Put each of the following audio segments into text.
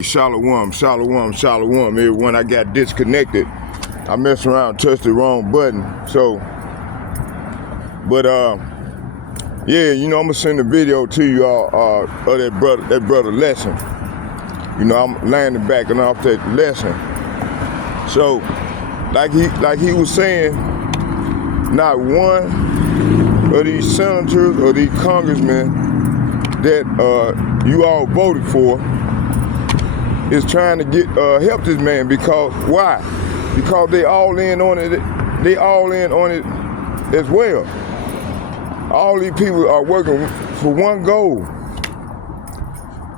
Shalom, everyone. I got disconnected. I messed around, touched the wrong button. Yeah, I'm gonna send a video to you all of that brother lesson. I'm landing back and off that lesson. So, like he was saying, not one of these senators or these congressmen that you all voted for is trying to get help this man. Because why? Because they all in on it. They all in on it as well. All these people are working for one goal.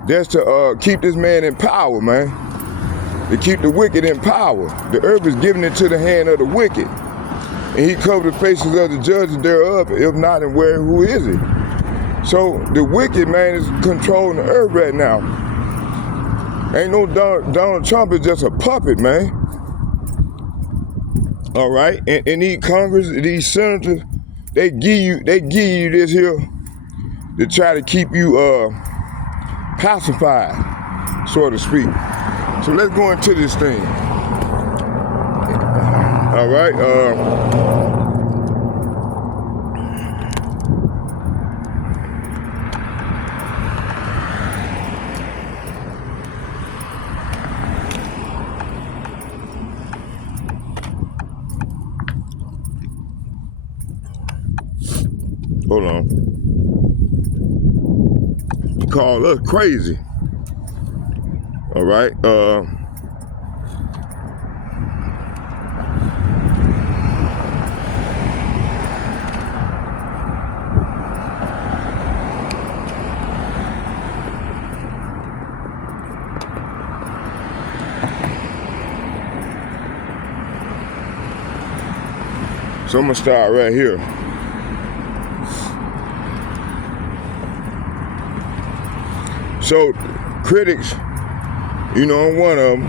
That's to keep this man in power, man. To keep the wicked in power. The earth is given into the hand of the wicked, and he covered the faces of the judges thereof. If not, and who is he? So the wicked man is controlling the earth right now. Ain't no Donald Trump is just a puppet, man. All right, and these Congress, these senators, they give you this here to try to keep you pacified, so to speak. So let's go into this thing. All right. Hold on. You call us crazy. All right. So I'm gonna start right here. So critics, I'm one of them,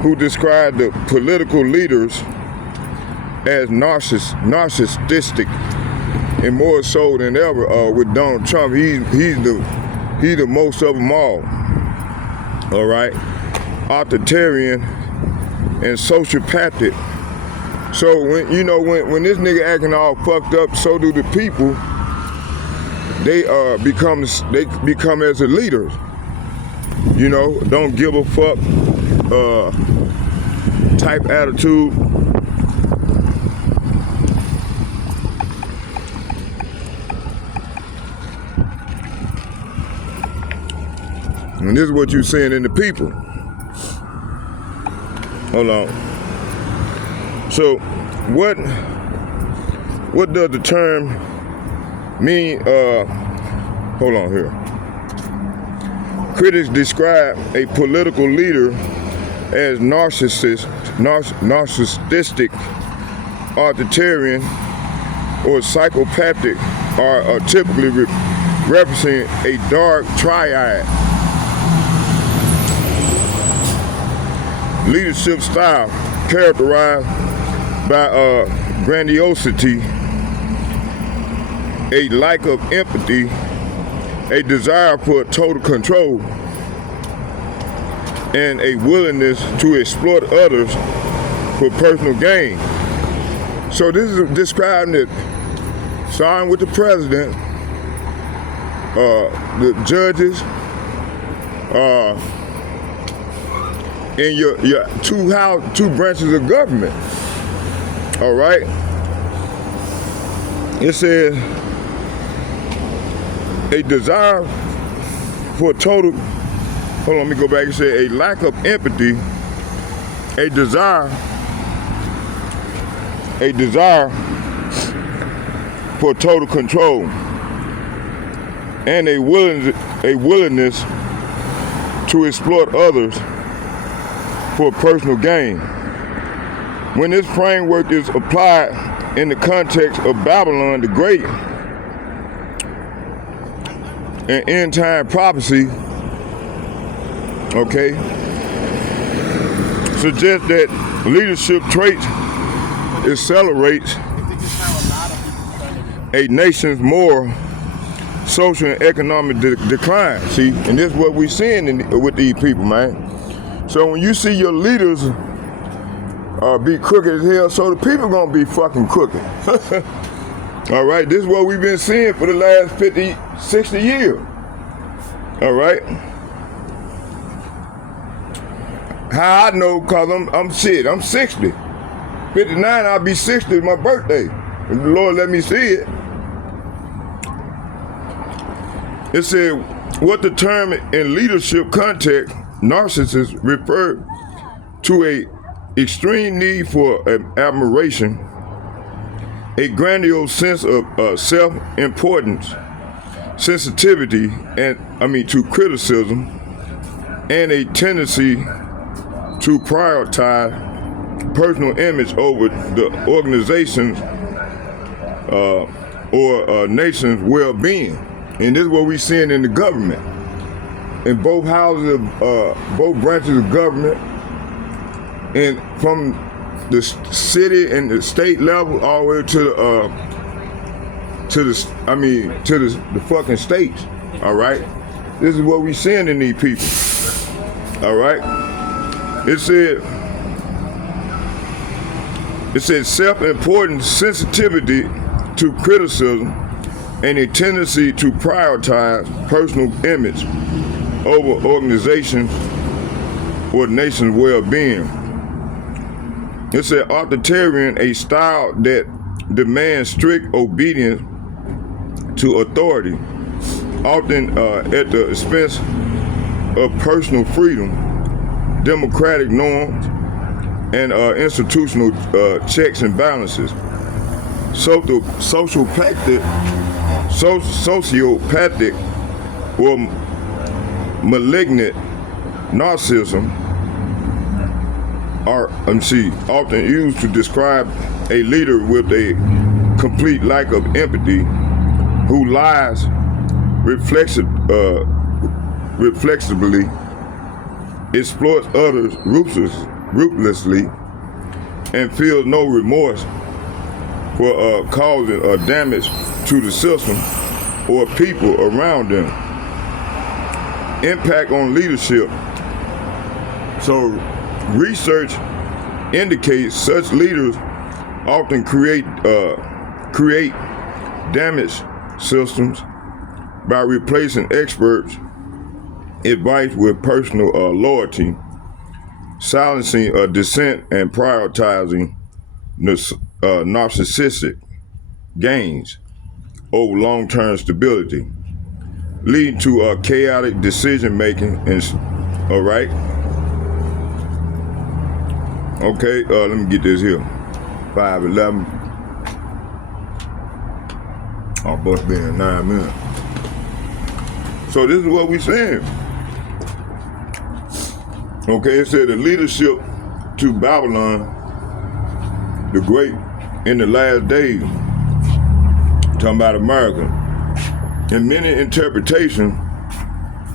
who describe the political leaders as narcissistic, and more so than ever with Donald Trump. He's the most of them all. All right, authoritarian and sociopathic. So when this nigga acting all fucked up, so do the people. They become as a leader. Don't give a fuck type attitude. And this is what you're seeing in the people. Hold on. So what does the term mean? Hold on here. Critics describe a political leader as narcissistic, authoritarian, or psychopathic, are typically referencing a dark triad leadership style characterized by grandiosity, a lack of empathy, a desire for total control, and a willingness to exploit others for personal gain. So this is describing it, starting with the president, the judges, and your two branches of government. All right. It says a desire for total, hold on, let me go back and say a lack of empathy, a desire for total control, and a willingness to exploit others for personal gain. When this framework is applied in the context of Babylon the Great and end time prophecy, okay, suggests that leadership traits accelerates a nation's moral social and economic decline. See, and this is what we're seeing with these people, man. So when you see your leaders be crooked as hell, so the people gonna be fucking crooked. All right, this is what we've been seeing for the last 50, 60 years. All right. How I know? Cause I'm 60. 59, I'll be 60 is my birthday. And the Lord let me see it. It said, what the term in leadership context, narcissists refer to a extreme need for admiration, a grandiose sense of self-importance, sensitivity, to criticism, and a tendency to prioritize personal image over the organization's or nation's well-being. And this is what we're seeing in the government, in both houses, both branches of government, and from the city and the state level all the way to the fucking states. All right, this is what we're seeing in these people. All right, it said self-importance, sensitivity to criticism, and a tendency to prioritize personal image over organizations or the nation's well-being. It said authoritarian, a style that demands strict obedience to authority, often at the expense of personal freedom, democratic norms, and institutional checks and balances. Sociopathic or malignant narcissism are often used to describe a leader with a complete lack of empathy, who lies reflexively, exploits others ruthlessly, and feels no remorse for causing damage to the system or people around them. Impact on leadership. So research indicates such leaders often create damaged systems by replacing experts' advice with personal loyalty, silencing dissent, and prioritizing narcissistic gains over long-term stability, leading to chaotic decision-making. All right. Okay, let me get this here. 5:11. Our bus being in 9 minutes. So this is what we're saying. Okay, it said the leadership to Babylon the Great in the last days, talking about America. In many interpretations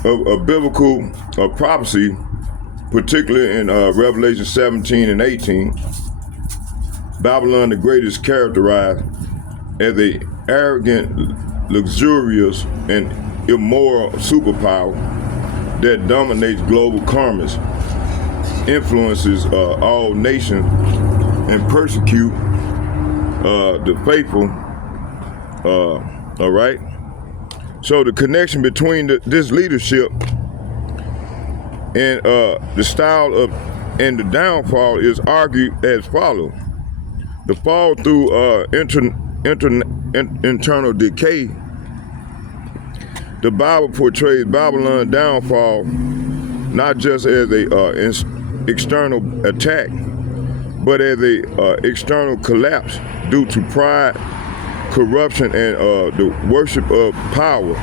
of biblical prophecy, particularly in Revelation 17 and 18, Babylon the Great is characterized as a arrogant, luxurious, and immoral superpower that dominates global commerce, influences all nations, and persecute the faithful. All right. So the connection between this leadership and the style of and the downfall is argued as follows: the fall through internal decay. The Bible portrays Babylon's downfall not just as a external attack, but as a external collapse due to pride, corruption, and the worship of power.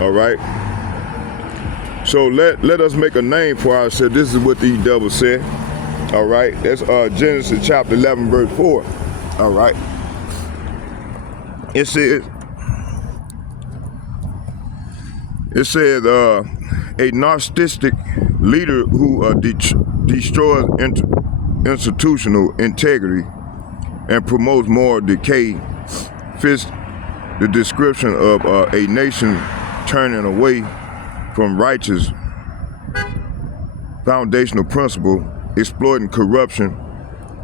All right. So let us make a name for ourselves. This is what these devils said. All right. That's Genesis chapter 11, verse 4. All right. It says a narcissistic leader who destroys institutional integrity and promotes moral decay fits the description of a nation turning away from righteous foundational principle, exploiting corruption.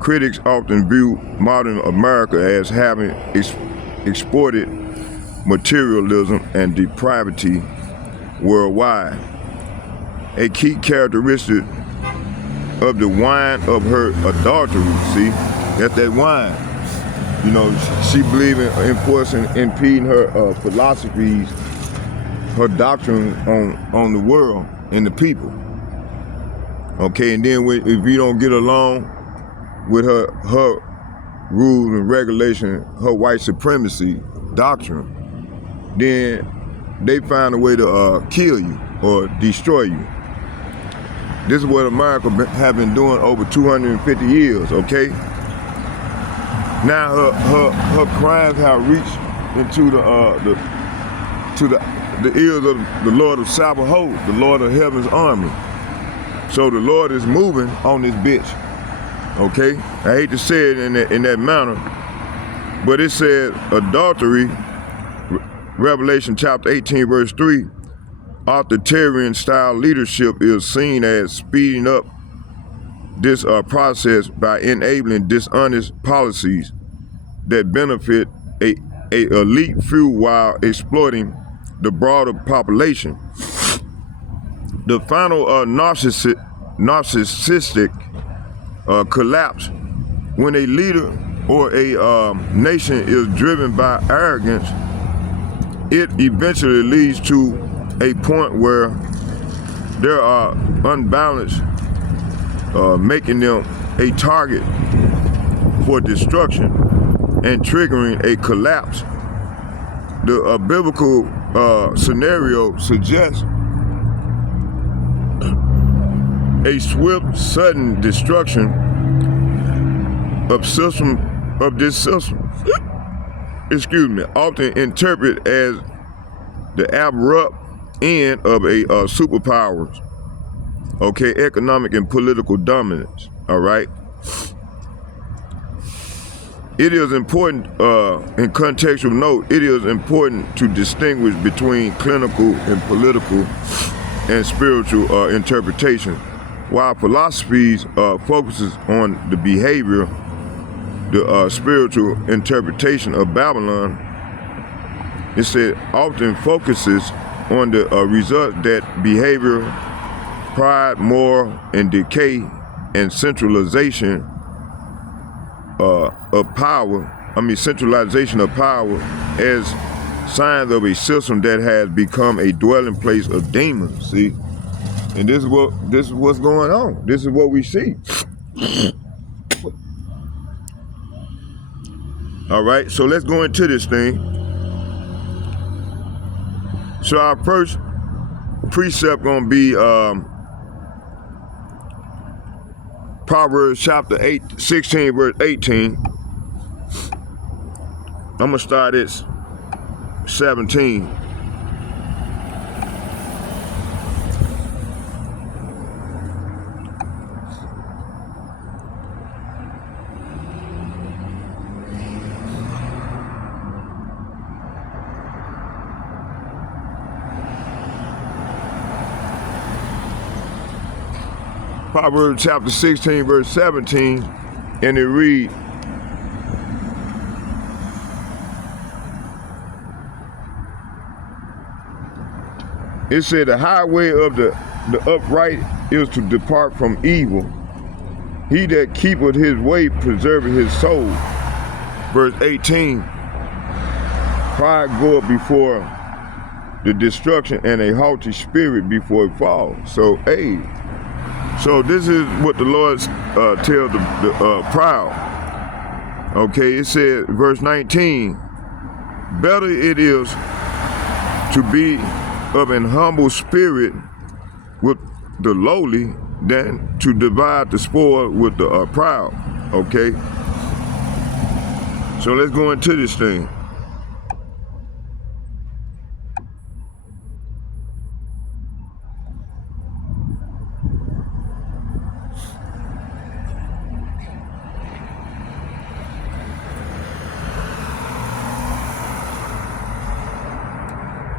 Critics often view modern America as having exported materialism and depravity worldwide. A key characteristic of the wine of her adultery, see, that's that wine. You know, she believed in enforcing, impeding her philosophies, her doctrine on the world and the people. Okay, and then if you don't get along with her rules and regulation, her white supremacy doctrine, then they find a way to kill you or destroy you. This is what America have been doing over 250 years, okay? Now her crimes have reached into the ears of the Lord of Sabaoth, the Lord of Heaven's army. So the Lord is moving on this bitch, okay? I hate to say it in that manner, but it said adultery, Revelation chapter 18, verse 3, authoritarian style leadership is seen as speeding up this process by enabling dishonest policies that benefit a elite few while exploiting the broader population. The final narcissistic collapse when a leader or a nation is driven by arrogance, it eventually leads to a point where there are unbalanced, making them a target for destruction and triggering a collapse. The biblical scenario suggests a swift, sudden destruction of this system, often interpreted as the abrupt end of a superpower's, okay, economic and political dominance, all right? It is important, in contextual note, it is important to distinguish between clinical and political and spiritual interpretation. While philosophies focuses on the behavior, the spiritual interpretation of Babylon, it said often focuses on the result that behavior, pride, moral, and decay, and centralization centralization of power as signs of a system that has become a dwelling place of demons. See, and this is what's going on. This is what we see. All right, so let's go into this thing. So our first precept gonna be Proverbs chapter 16, verse 18. I'm gonna start at 17. Proverbs chapter 16, verse 17, and it reads, it said, the highway of the upright is to depart from evil. He that keepeth his way preserveth his soul. Verse 18, pride goeth before the destruction, and a haughty spirit before it falls. So, hey, so this is what the Lord tells the proud. Okay, it said, verse 19, better it is to be of an humble spirit with the lowly than to divide the spoil with the proud. Okay, so let's go into this thing.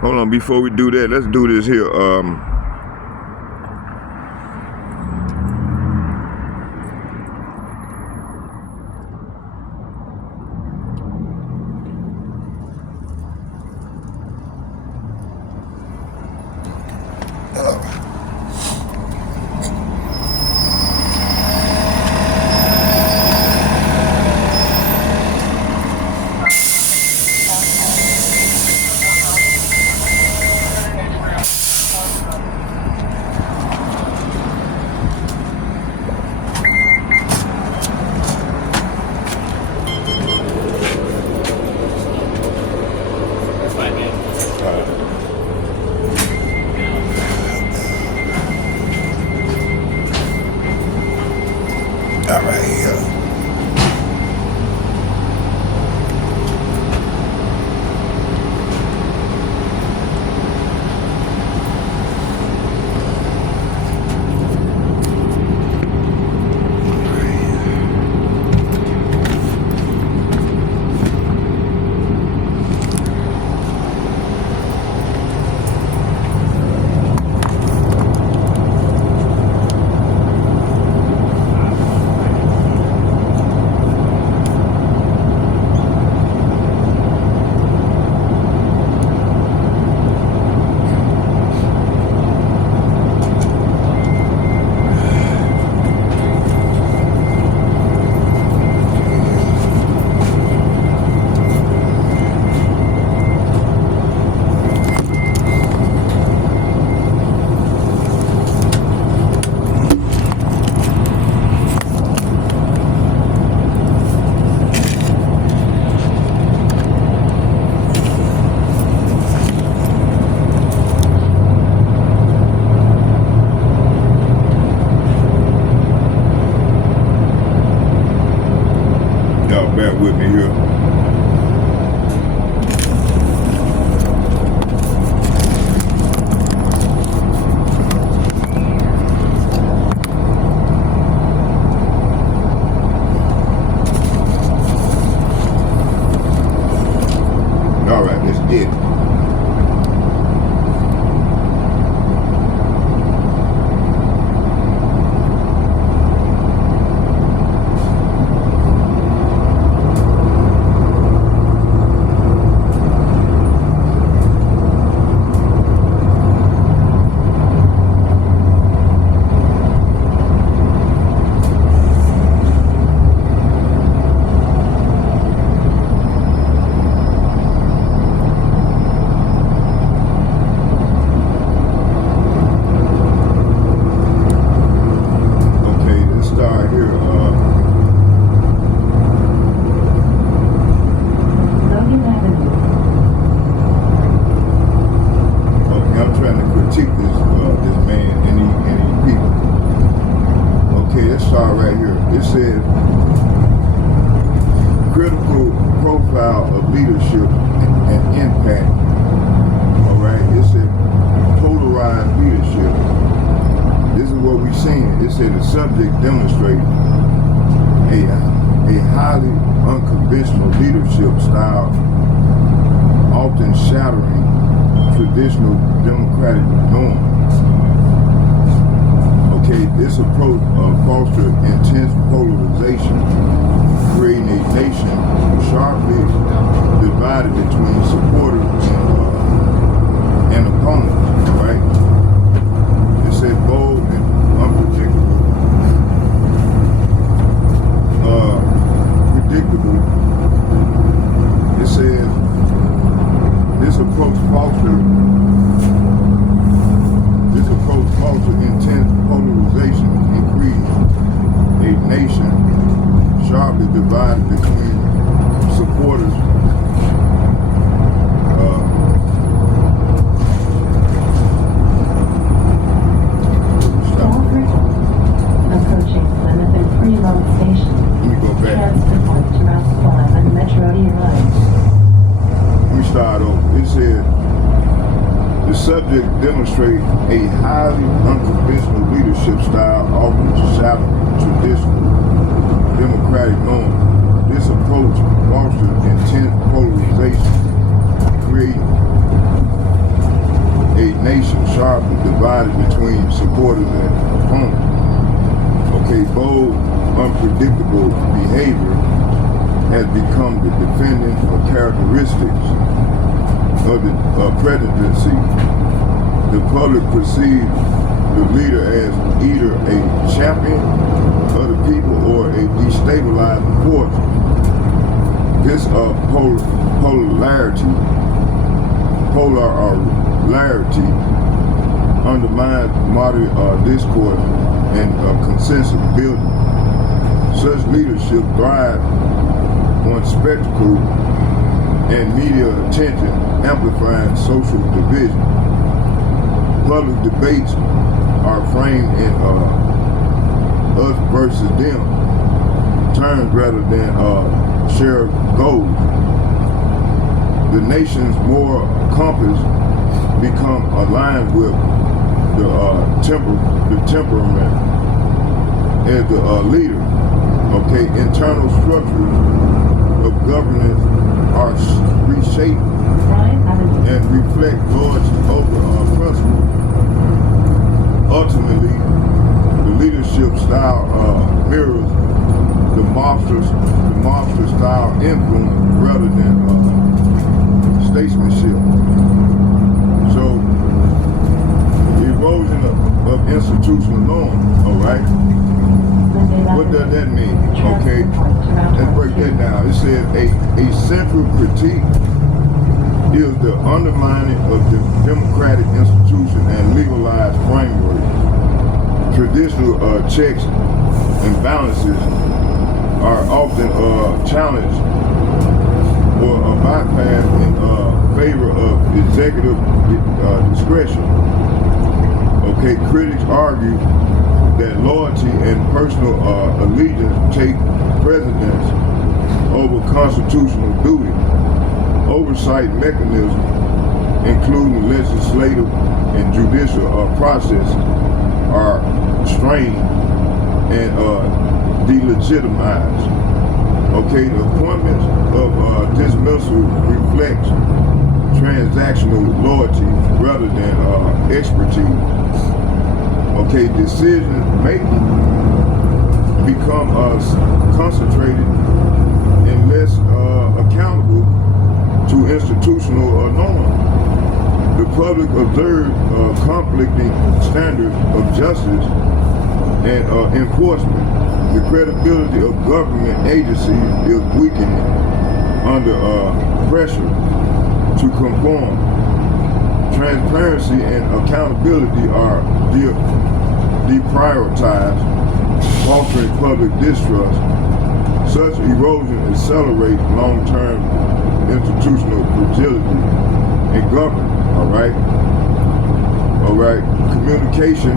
Hold on, before we do that, let's do this here. All right, here. Y'all bear with me here. All right, let's get it. Right here. It says critical profile of leadership and impact. All right. It said polarized leadership. This is what we've seen. It said the subject demonstrates a highly unconventional leadership style, often shattering traditional democratic norms. Okay, this approach fostered intense polarization, creating a nation sharply divided between supporters and opponents, right? It said bold and unpredictable. Predictable. It says this approach fostered intense polarization and creating a nation sharply divided between supporters approaching Plymouth and Fremont Station. Let me go back. Transfer point to Route 5 and Metro D line. Let me start over. It said the subject demonstrates a highly unconventional leadership style, often shattering traditional democratic norms. This approach fosters intense polarization, creating a nation sharply divided between supporters and opponents. Okay, bold, unpredictable behavior has become the defending characteristics of the presidency. The public perceives the leader as either a champion of the people or a destabilizing force. This polarity undermines modern discourse and consensus building. Such leadership thrives on spectacle and media attention, amplifying social division. Public debates are framed in us versus them terms rather than shared goals. The nation's moral compass become aligned with the temperament as the leader. Okay, internal structures of governance are reshaped and reflect loyalty over principle. Ultimately, the leadership style mirrors the mobster style influence rather than statesmanship. So, erosion of institutional norms, all right? What does that mean? Okay, let's break that down. It says a central critique is the undermining of the democratic institution and legalized framework. Traditional checks and balances are often challenged or bypassed in favor of executive discretion. Okay, critics argue that loyalty and personal allegiance take precedence over constitutional duty. Oversight mechanisms, including legislative and judicial process, are strained and delegitimized. Okay, the appointments of dismissal reflects transactional loyalty rather than expertise. Okay, decision making become concentrated and less accountable to institutional norms. The public observes conflicting standards of justice and enforcement. The credibility of government agencies is weakening under pressure to conform. Transparency and accountability are deprioritized, fostering public distrust. Such erosion accelerates long-term institutional fragility in government. All right. Communication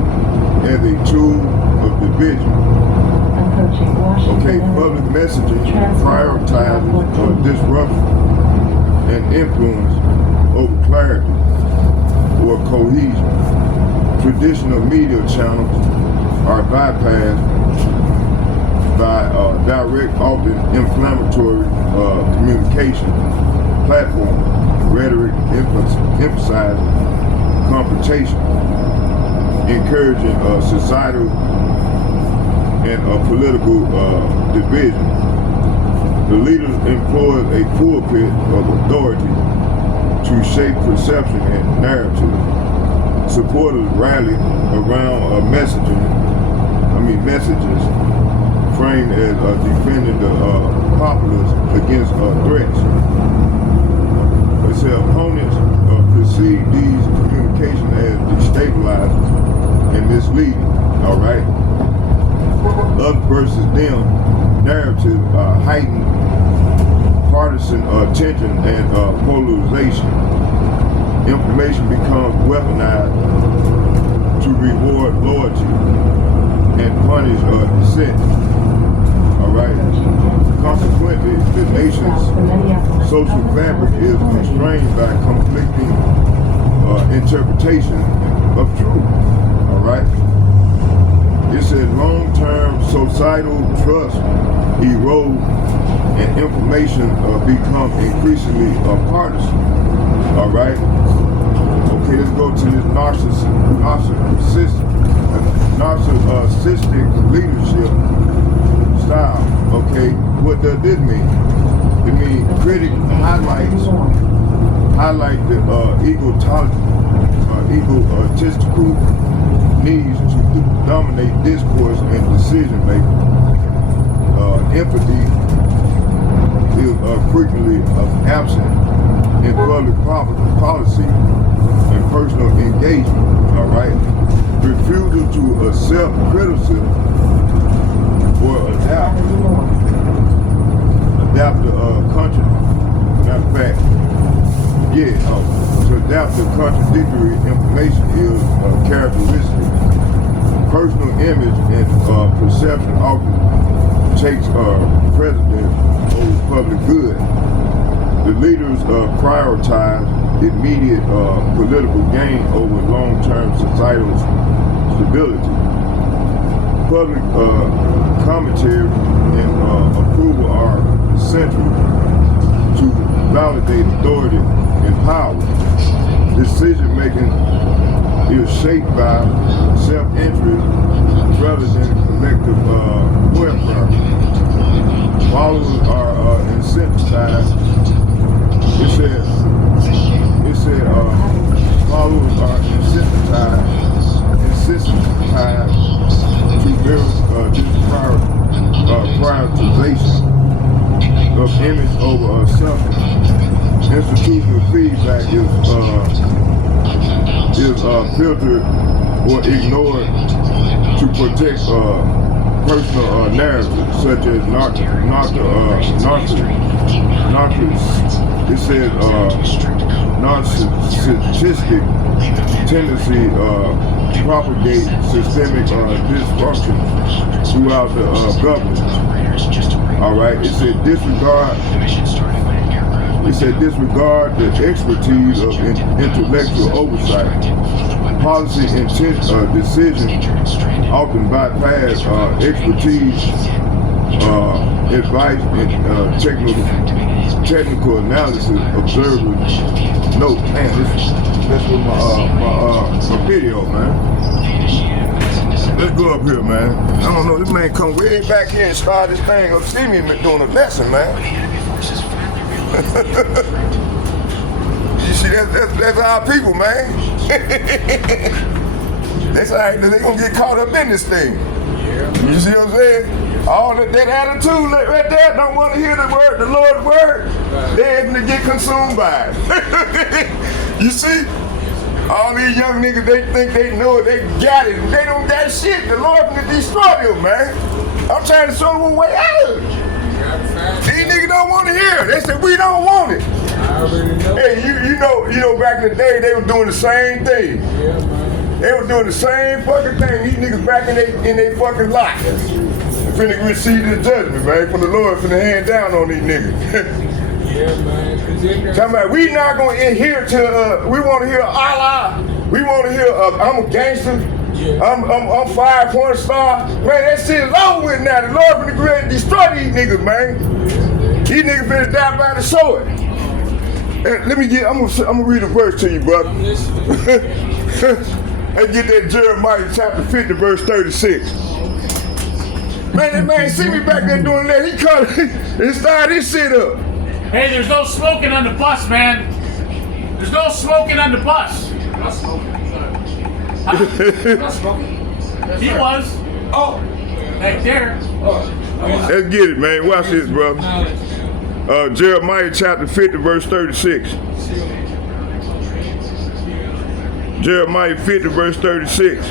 as a tool of division. Okay, public messaging prioritizes disruption and influence over clarity or cohesion. Traditional media channels are bypassed by direct, often inflammatory communication platforms. Rhetoric emphasizing confrontation, encouraging societal and political division. The leaders employ a pulpit of authority to shape perception and narrative. Supporters rally around messages framed as defending the populace against threats. They say opponents perceive these communications as destabilizing and misleading. All right. Us versus them narrative heighten partisan tension and polarization. Information becomes weaponized to reward loyalty and punish dissent. All right. Consequently, the nation's social fabric is constrained by conflicting interpretation of truth. All right. It said long-term societal trust erode and information become increasingly partisan. All right. Okay, let's go to this narcissistic leadership style. Okay, what does this mean? It means critic highlight the egotistical needs to dominate discourse and decision making. Empathy is frequently absent in public policy and personal engagement. All right, refusal to accept criticism or adapt the country. Matter of fact, to adapt the contradictory information is a characteristic. Personal image and perception often takes precedence over public good. The leaders prioritize immediate political gain over long-term societal stability. Public commentary and approval are essential to validate authority and power. Decision making is shaped by self-interest rather than collective welfare. Followers are incentivized. It said followers are incentivized to this prioritization of image over something. Institutional feedback is filtered or ignored to protect personal narratives such as narcissistic tendency propagate systemic dysfunction throughout the government. All right, it said disregard the expertise of intellectual oversight. Policy decisions often bypass expertise, advice, and technical analysis. Observers note, man, this was my video, man. Let's go up here, man. I don't know, this man come way back here and start this thing up. See me doing a lesson, man. You see, that's our people, man. That's all right, they gonna get caught up in this thing. You see what I'm saying? All that attitude right there don't want to hear the word, the Lord's word. They're able to get consumed by it. You see? All these young niggas, they think they know it, they got it. They don't got shit. The Lord gonna destroy them, man. I'm trying to show them a way out. These niggas don't want to hear it. They said, we don't want it. Hey, you know, back in the day, they were doing the same thing. Yeah, man. They were doing the same fucking thing. These niggas back in they fucking lot. Finna receive the judgment, man, from the Lord, finna hand down on these niggas. Yeah, man. Talking about, we not gonna adhere to, we wanna hear Allah. We wanna hear, I'm a gangster. Yeah. I'm 5 point star. Man, that shit is over with now. The Lord finna go ahead and destroy these niggas, man. These niggas finna die by the sword. And I'm gonna read a verse to you, brother. I'm listening. Let's get that Jeremiah chapter 50, verse 36. Man, that man see me back there doing that. He cut and started this shit up. Hey, there's no smoking on the bus, man. There's no smoking on the bus. Not smoking. Not smoking. He was. Oh. Right there. Oh. Let's get it, man. Watch this, brother. Jeremiah chapter 50, verse 36. Jeremiah 50, verse 36.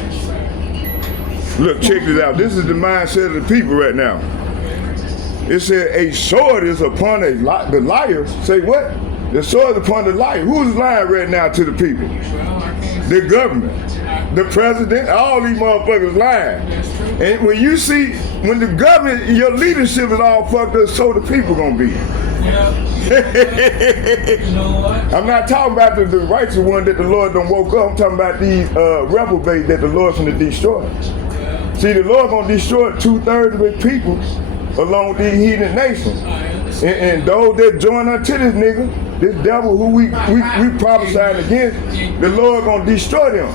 Look, check this out. This is the mindset of the people right now. It said, a sword is upon the liar. Say what? The sword is upon the liar. Who's lying right now to the people? The government, the president, all these motherfuckers lying. And when you see, when the government, your leadership is all fucked up, so the people gonna be. You know what? I'm not talking about the righteous one that the Lord done woke up. I'm talking about these reprobates that the Lord's gonna destroy. See, the Lord gonna destroy 2/3 of his people along with these heathen nations. And those that join unto this nigga, this devil who we prophesying against, the Lord gonna destroy them.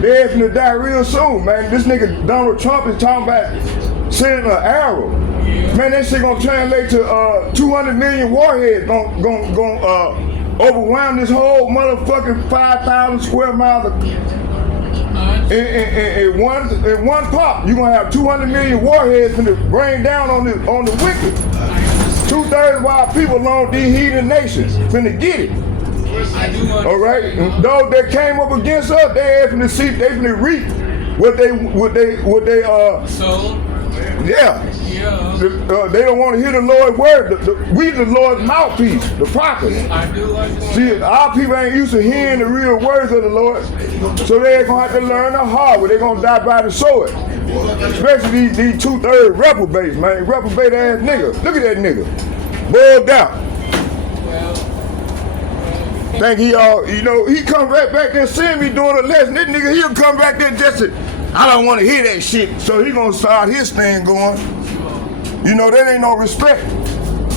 They're gonna die real soon, man. This nigga Donald Trump is talking about sending an arrow. Man, that shit gonna translate to 200 million warheads gonna overwhelm this whole motherfucking 5,000 square miles in one pop. You gonna have 200 million warheads finna bring down on the wicked. 2/3 of our people along these heathen nations finna get it. All right, and those that came up against us, they finna reap what they yeah. They don't want to hear the Lord's word. We the Lord's mouthpiece, the prophets. See, our people ain't used to hearing the real words of the Lord, so they're gonna have to learn the hard way. They're gonna die by the sword. Especially these 2/3 reprobates, man. Reprobate ass niggas. Look at that nigga. Boiled out. Think he he come right back there seeing me doing a lesson. This nigga, he'll come back there just to, I don't want to hear that shit. So he gonna start his thing going. You know, that ain't no respect.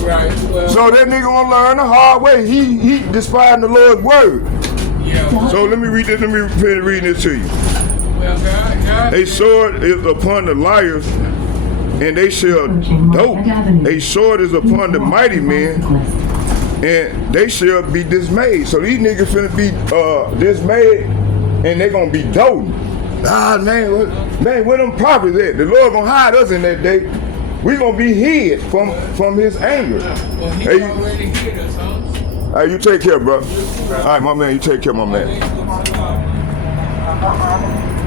Right. Well, So that nigga gonna learn the hard way. He despising the Lord's word. yeah. So let me read this. Let me finish reading this to you. Well, God. A sword is upon the liars, and they shall dope. A sword is upon the mighty men, and they shall be dismayed. So these niggas finna be dismayed, and they gonna be doting. Ah, man, where them prophets at? The Lord gonna hide us in that day. We gonna be hid from his anger. Well, he Hey, already hit us, huh? hey, you take care, bro. All right, my man, you take care, my man.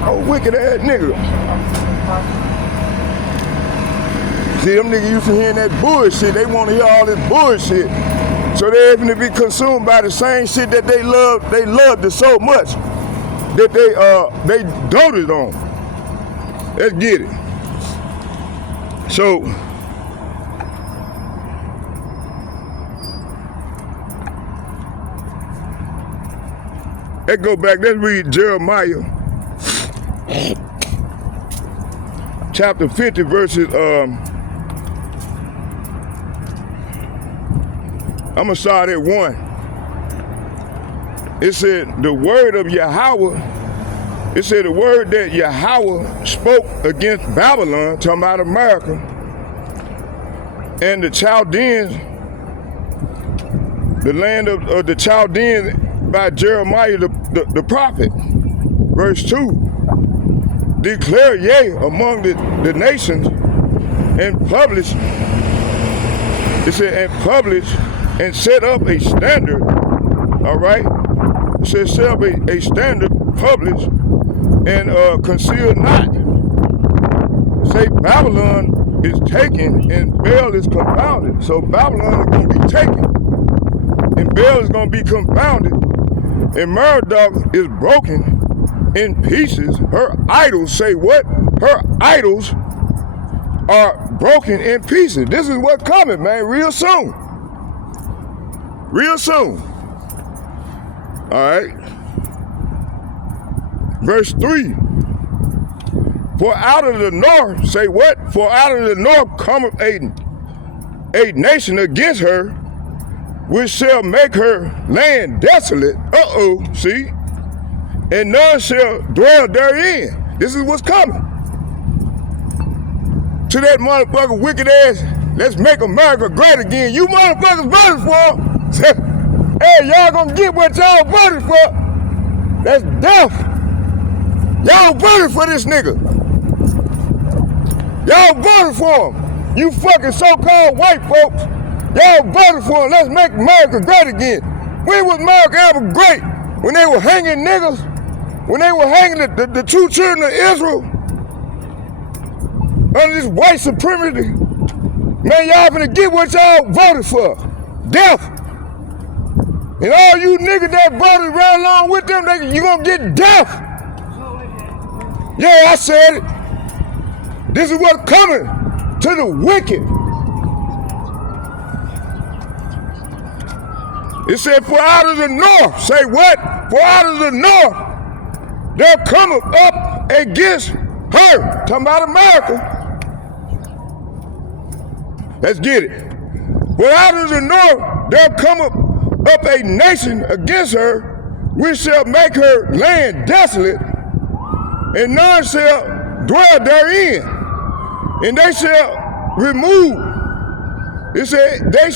Oh, wicked ass nigga. See, them niggas used to hearing that bullshit. They want to hear all this bullshit. So they're going to be consumed by the same shit that they loved. They loved it so much that they doted on. Let's get it. So, let's go back. Let's read Jeremiah chapter 50 verses, I'm going to start at 1. It said, the word of Yahweh, it said the word that Yahweh spoke against Babylon, talking about America, and the Chaldeans, the land of the Chaldeans by Jeremiah the prophet. Verse 2, declare yea among the nations and publish, it said, and publish and set up a standard, all right? It said set up a standard, publish, and conceal not. Say Babylon is taken and Baal is confounded. So Babylon is going to be taken and Baal is going to be confounded, and Merodach is broken in pieces. Her idols, say what? Her idols are broken in pieces. This is what's coming, man, real soon. Real soon. All right. Verse 3. For out of the north, say what? For out of the north cometh a nation against her, which shall make her land desolate. See? And none shall dwell therein. This is what's coming. To that motherfucker wicked ass, let's make America great again. You motherfuckers voted for him. Hey, y'all gonna get what y'all voted for. That's death. Y'all voted for this nigga. Y'all voted for him. You fucking so-called white folks. Y'all voted for him. Let's make America great again. When was America ever great? When they were hanging niggas? When they were hanging the two children of Israel? Under this white supremacy? Man, y'all finna get what y'all voted for. Death. And all you niggas that voted right along with them, you gonna get death. Yeah, I said it. This is what's coming to the wicked. It said, for out of the north, say what? For out of the north, they're coming up against her. Talking about America. Let's get it. But out of the north there come up a nation against her, which shall make her land desolate, and none shall dwell therein. And they shall remove. It said, they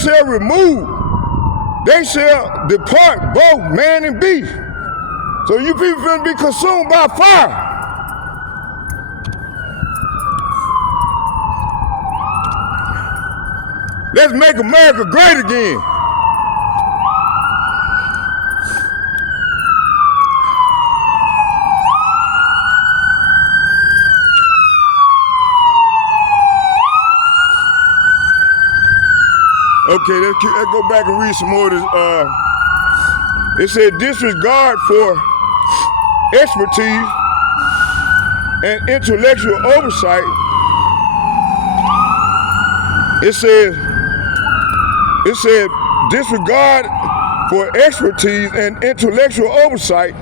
shall depart both man and beast. So you people finna be consumed by fire. Let's make America great again. Okay, let's go back and read some more of this. It said disregard for expertise and intellectual oversight. It said disregard for expertise and intellectual oversight.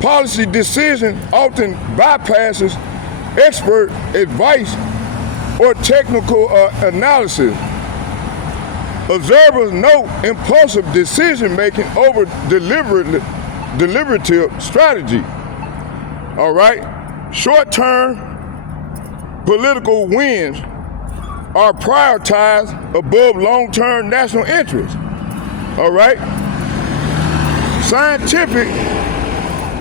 Policy decision often bypasses expert advice or technical analysis. Observers note impulsive decision-making over deliberative strategy. All right? Short-term political wins are prioritized above long-term national interests. All right? Scientific,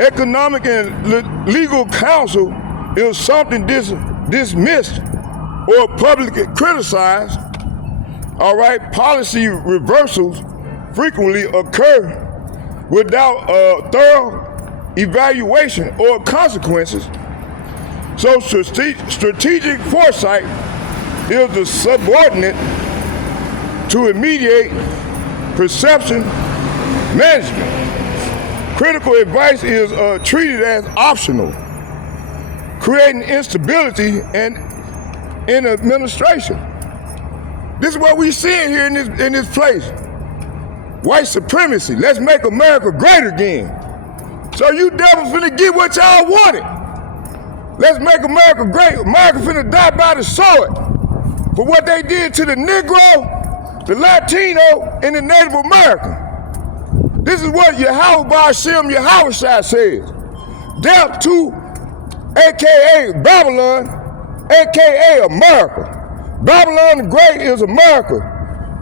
economic, and legal counsel is something dismissed or publicly criticized. All right, policy reversals frequently occur without thorough evaluation or consequences. So strategic foresight is the subordinate to immediate perception management. Critical advice is treated as optional, creating instability in administration. This is what we seeing here in this place. White supremacy. Let's make America great again. So you devils finna get what y'all wanted. Let's make America great. America finna die by the sword for what they did to the Negro, the Latino, and the Native American. This is what Yahweh Ba'ashem Yahushua says. Death to AKA Babylon, AKA America. Babylon the Great is America.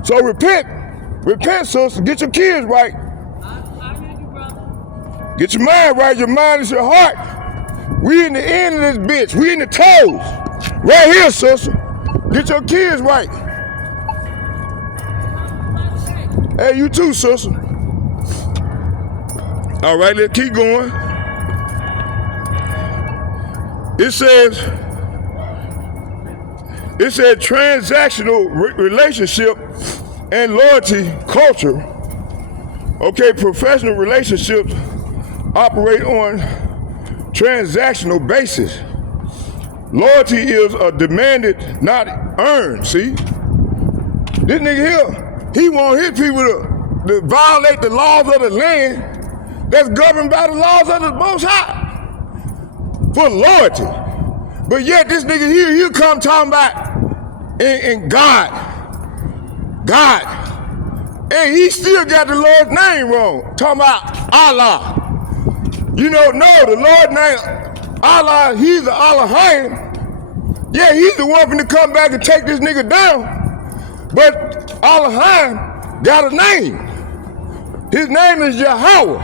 So repent, sister. Get your kids right. Get your mind right. Your mind is your heart. We in the end of this bitch. We in the toes. Right here, sister. Get your kids right. Hey, you too, sister. All right, let's keep going. It said transactional relationship and loyalty culture. Okay, professional relationships operate on transactional basis. Loyalty is demanded, not earned. See? This nigga here, he want his people to violate the laws of the land that's governed by the laws of the Most High for loyalty. But yet this nigga here, he'll come talking about in God. And he still got the Lord's name wrong. Talking about Allah. You know, no, the Lord's name, Allah, he's the Elohim. Yeah, he's the one finna come back and take this nigga down. But Elohim got a name. His name is Yahweh.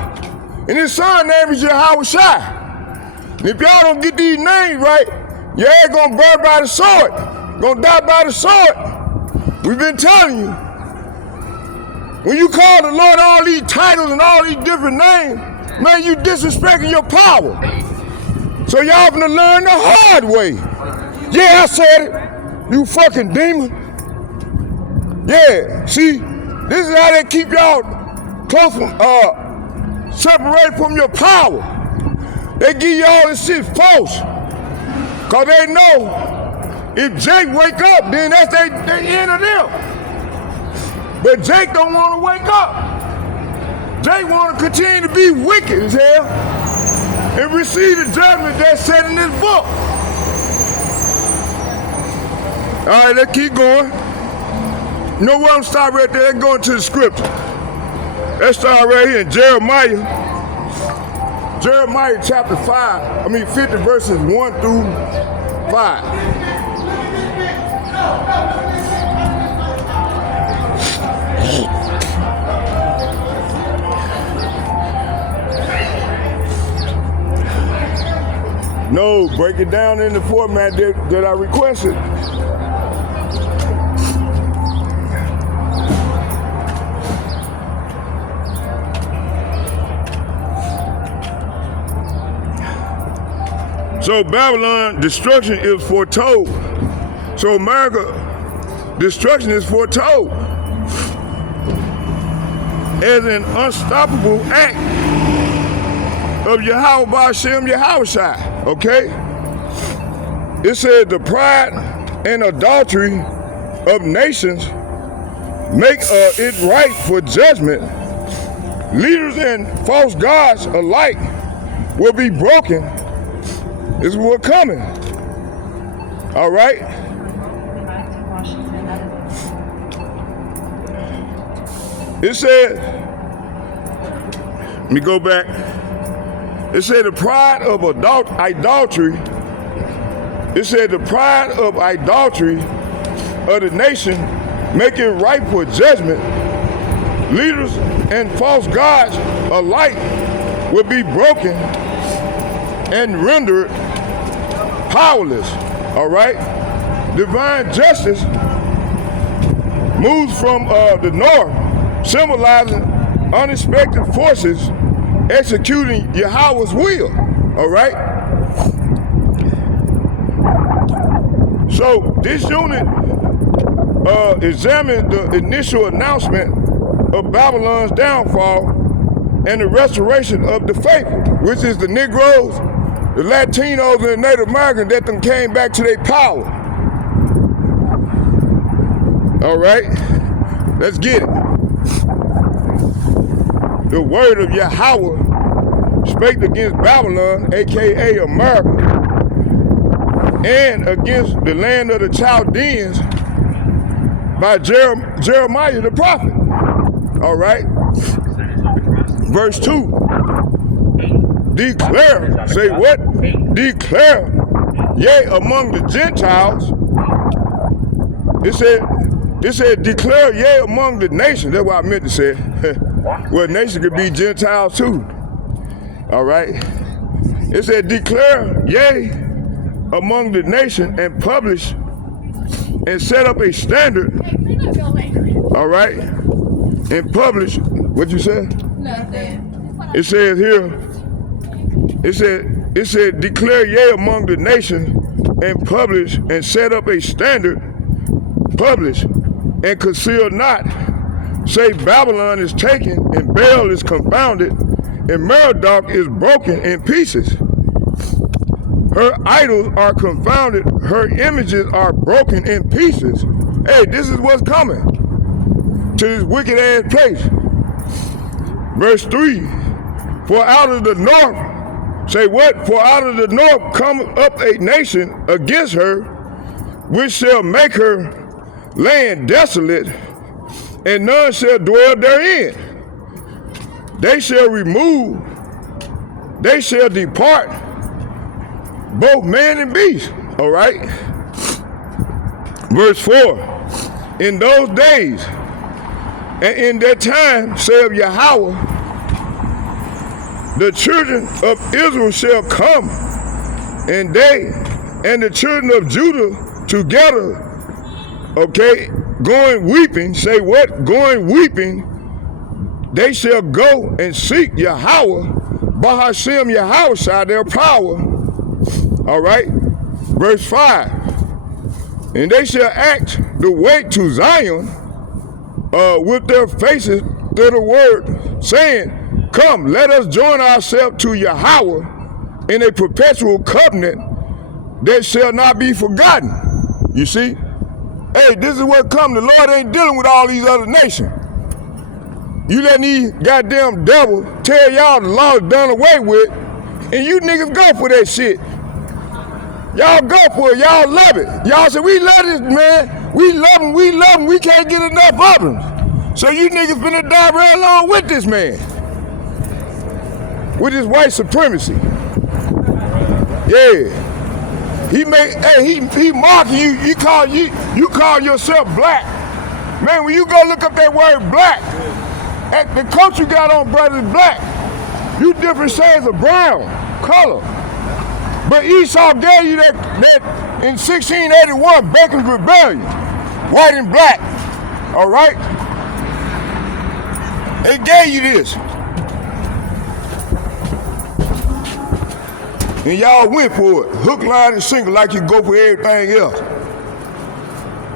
And his son's name is Yahushua. And if y'all don't get these names right, your ass gonna burn by the sword. Gonna die by the sword. We've been telling you. When you call the Lord all these titles and all these different names, man, you disrespecting your power. So y'all gonna learn the hard way. Yeah, I said it. You fucking demon. Yeah, see, this is how they keep y'all close from, separated from your power. They give y'all this shit false. Cause they know if Jake wake up, then that's the end of them. But Jake don't want to wake up. Jake want to continue to be wicked as hell and receive the judgment that's set in this book. All right, let's keep going. You know what? I'm stop right there. Let's go into the scripture. Let's start right here in Jeremiah. Jeremiah chapter 50 verses 1 through 5. No, break it down in the format that I requested. So Babylon destruction is foretold. So America destruction is foretold as an unstoppable act of Yahweh Ba'ashem Yahushai. Okay? It said the pride and adultery of nations make it right for judgment. Leaders and false gods alike will be broken. This is what's coming. All right? It said, let me go back. It said the pride of idolatry. It said the pride of idolatry of the nation make it ripe for judgment. Leaders and false gods alike will be broken and rendered powerless. All right? Divine justice moves from the north, symbolizing unexpected forces executing Yahweh's will. All right? So this unit examined the initial announcement of Babylon's downfall and the restoration of the faithful, which is the Negroes, the Latinos, and the Native Americans that them came back to their power. All right? Let's get it. The word of Yahweh spake against Babylon, aka America, and against the land of the Chaldeans by Jeremiah the prophet. All right? Verse 2. Declare, say what? Declare, yea, among the Gentiles. It said, declare, yea, among the nations. That's what I meant to say. Well, nations could be Gentiles too. All right? It said, declare, yea, among the nation and publish and set up a standard. All right? And publish, what you said? Nothing. It says here, it said, declare yea among the nations and publish and set up a standard, publish and conceal not. Say Babylon is taken and Baal is confounded and Merodach is broken in pieces. Her idols are confounded, her images are broken in pieces. Hey, this is what's coming to this wicked ass place. Verse 3, for out of the north, say what? For out of the north come up a nation against her, which shall make her land desolate, and none shall dwell therein. They shall remove, they shall depart, both man and beast. All right? Verse 4, in those days, and in that time, saith Yahweh, the children of Israel shall come, and they and the children of Judah together, okay, going weeping, say what? Going weeping, they shall go and seek Yahweh, Ba'ashem Yahushai, their power. All right? Verse 5, and they shall act the way to Zion, with their faces to the word, saying, come, let us join ourselves to Yahweh in a perpetual covenant that shall not be forgotten. You see? Hey, this is what come. The Lord ain't dealing with all these other nations. You letting these goddamn devils tell y'all the law is done away with, and you niggas go for that shit. Y'all go for it. Y'all love it. Y'all say, we love this, man. We love him, we can't get enough of him. So you niggas finna die right along with this man. With his white supremacy. Yeah. He marking you, you call yourself black. Man, when you go look up that word black, at the coat you got on, brother, is black. You different shades of brown color. But Esau gave you that in 1681 Bacon's Rebellion, white and black. All right? They gave you this. And y'all went for it. Hook, line, and sinker like you go for everything else.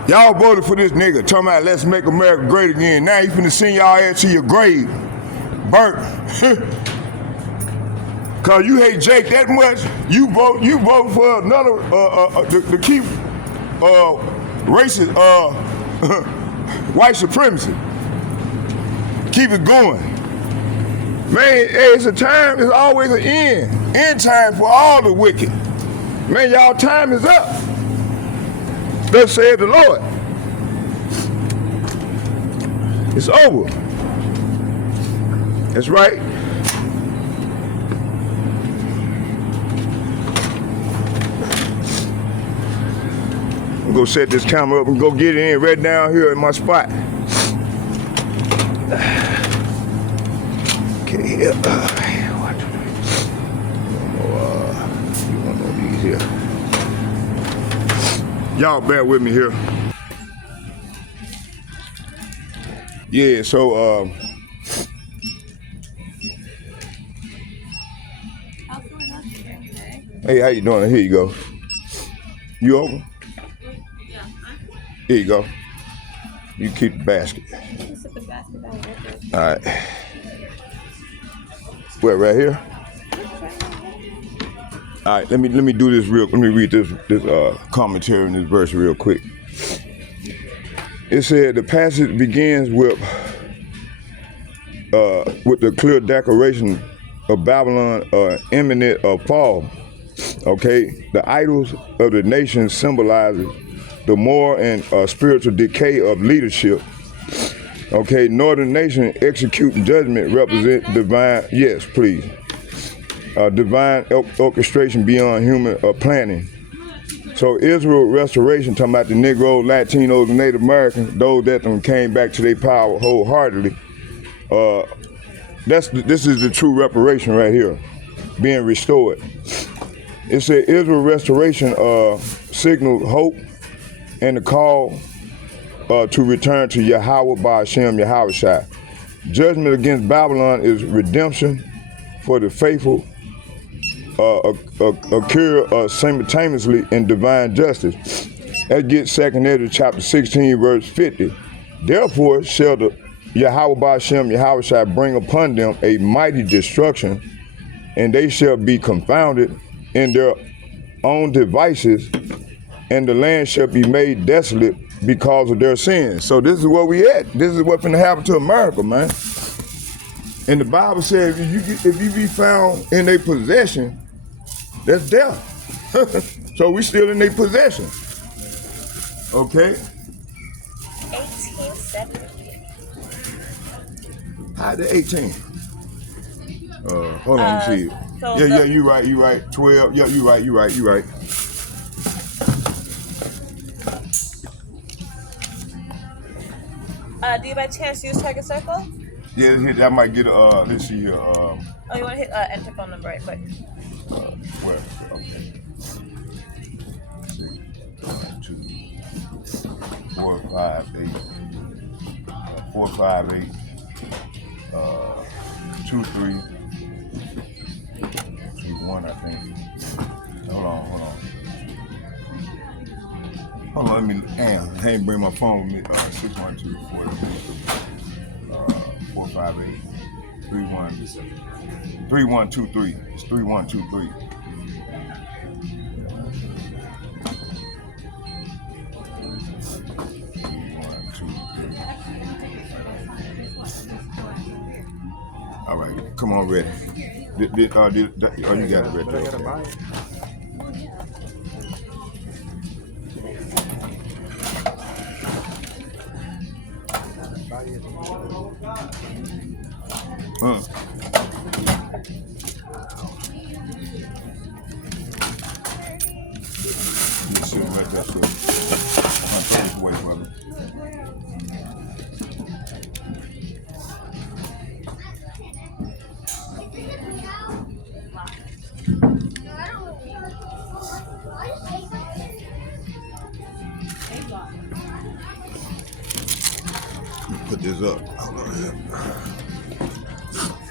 Y'all voted for this nigga, talking about let's make America great again. Now you finna send y'all ass to your grave. Burnt. Cause you hate Jake that much, you vote for another to keep racist white supremacy. Keep it going. Man, it's a time, it's always an end time for all the wicked. Man, y'all time is up. Thus said the Lord. It's over. That's right. I'm gonna set this camera up and go get it in right down here in my spot. Okay, here. One more of these here. Y'all bear with me here. Yeah, so hey, how you doing? Here you go. You open? Yeah. Here you go. You keep the basket. Just put the basket down right there. All right. Where, right here? All right, let me do this let me read this commentary in this verse real quick. It said the passage begins with the clear declaration of Babylon imminent of fall. Okay, the idols of the nation symbolizes the moral and spiritual decay of leadership. Okay, northern nation executing judgment represent divine, yes, please. Divine orchestration beyond human planning. So Israel restoration, talking about the Negroes, Latinos, and Native Americans, those that came back to their power wholeheartedly. This is the true reparation right here, being restored. It said Israel restoration signaled hope and the call to return to Yahweh by Hashem Yahweh Shai. Judgment against Babylon is redemption for the faithful, occur simultaneously in divine justice. That gets 2nd Ezra chapter 16, verse 50. Therefore shall the Yahweh by Hashem Yahweh Shai bring upon them a mighty destruction, and they shall be confounded in their own devices, and the land shall be made desolate because of their sins. So this is where we at. This is what's going to happen to America, man. And the Bible says if you be found in their possession, that's death. So we still in their possession. Okay? 1870. How the 18? Hold on, let me see it. So Yeah, you right. 12. Yeah, you right. Do you by chance use Target Circle? Yeah, I might get let's see here. Oh, you want to hit enter phone number right quick? Where? Okay. 2, 4, 5, 8. 4, 5, 8. 2, 3. 2, 1, I think. Hold on. Hold on, let me, damn, I ain't bring my phone with me. 612 458 3123. It's 3123. All right, come on, ready. You got it ready. You sit right there, so my face away from it. Put this up. Hold on here.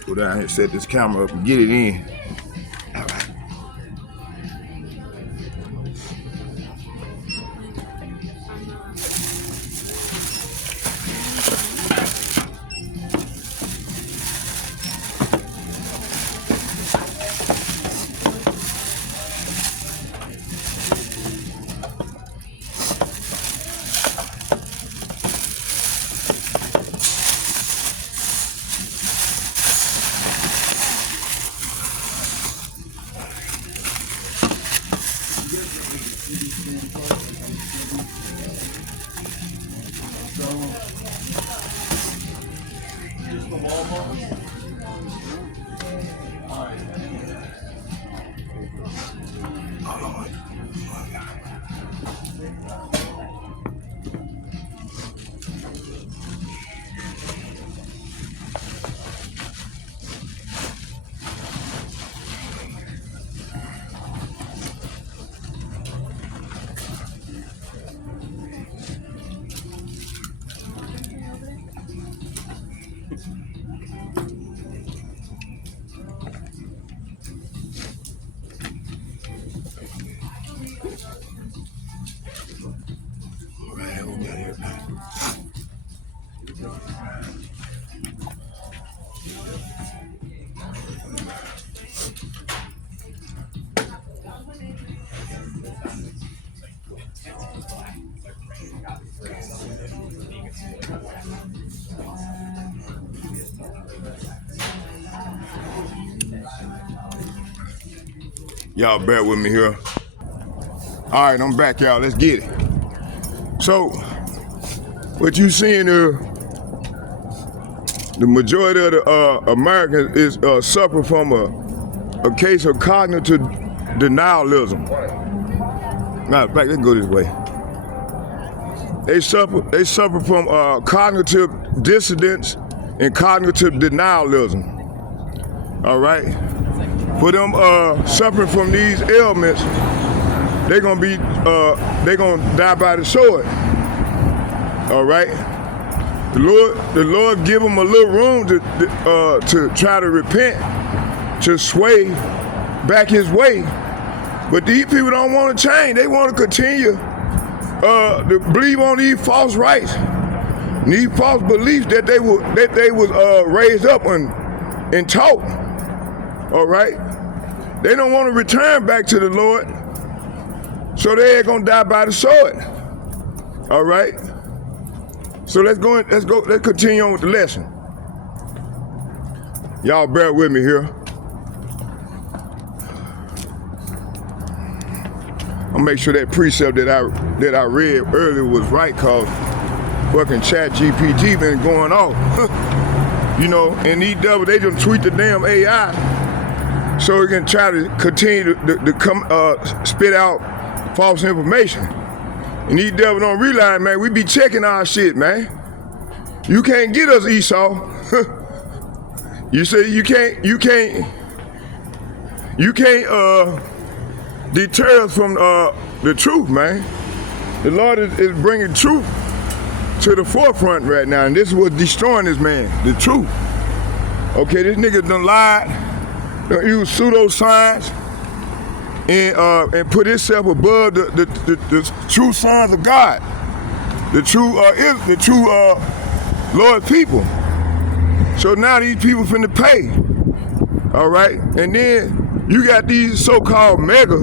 Go down here, set this camera up and get it in. All right. Y'all bear with me here. All right, I'm back, y'all. Let's get it. So, what you seeing here, the majority of the Americans is suffer from a case of cognitive denialism. Matter of fact, let's go this way. They suffer from cognitive dissonance and cognitive denialism. All right? For them suffering from these ailments, they're gonna die by the sword. All right? The Lord give them a little room to try to repent, to sway back His way. But these people don't want to change. They want to continue to believe on these false rights, these false beliefs that they was raised up and taught. All right? They don't want to return back to the Lord, so they're gonna die by the sword. All right? So let's continue on with the lesson. Y'all bear with me here. I'll make sure that precept that I read earlier was right, cause fucking ChatGPT been going off. You know, and these devils, they just tweet the damn AI so we can try to continue to come spit out false information. And these devils don't realize, man, we be checking our shit, man. You can't get us, Esau. You say you can't deter us from the truth, man. The Lord is bringing truth to the forefront right now, and this is what's destroying this man, the truth. Okay, this nigga done lied, done used pseudoscience, and put himself above the true sons of God, the true Lord's people. So now these people finna pay, all right? And then you got these so-called mega,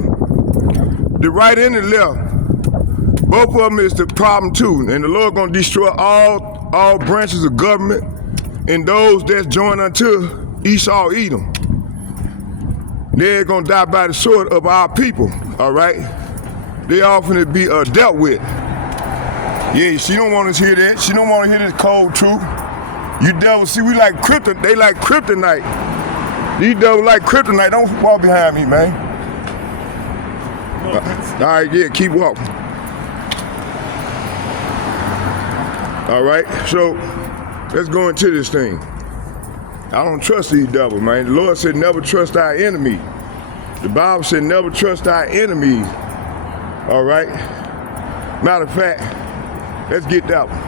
the right and the left. Both of them is the problem too, and the Lord gonna destroy all branches of government and those that's joined unto Esau Edom. They're gonna die by the sword of our people, all right? They all finna be dealt with. Yeah, she don't want us to hear that. She don't want to hear this cold truth. You devils, see, we like kryptonite. They like kryptonite. These devils like kryptonite. Don't walk behind me, man. All right, yeah, keep walking. All right, so let's go into this thing. I don't trust these devils, man. The Lord said never trust our enemy. The Bible said never trust our enemies. All right? Matter of fact, let's get that one.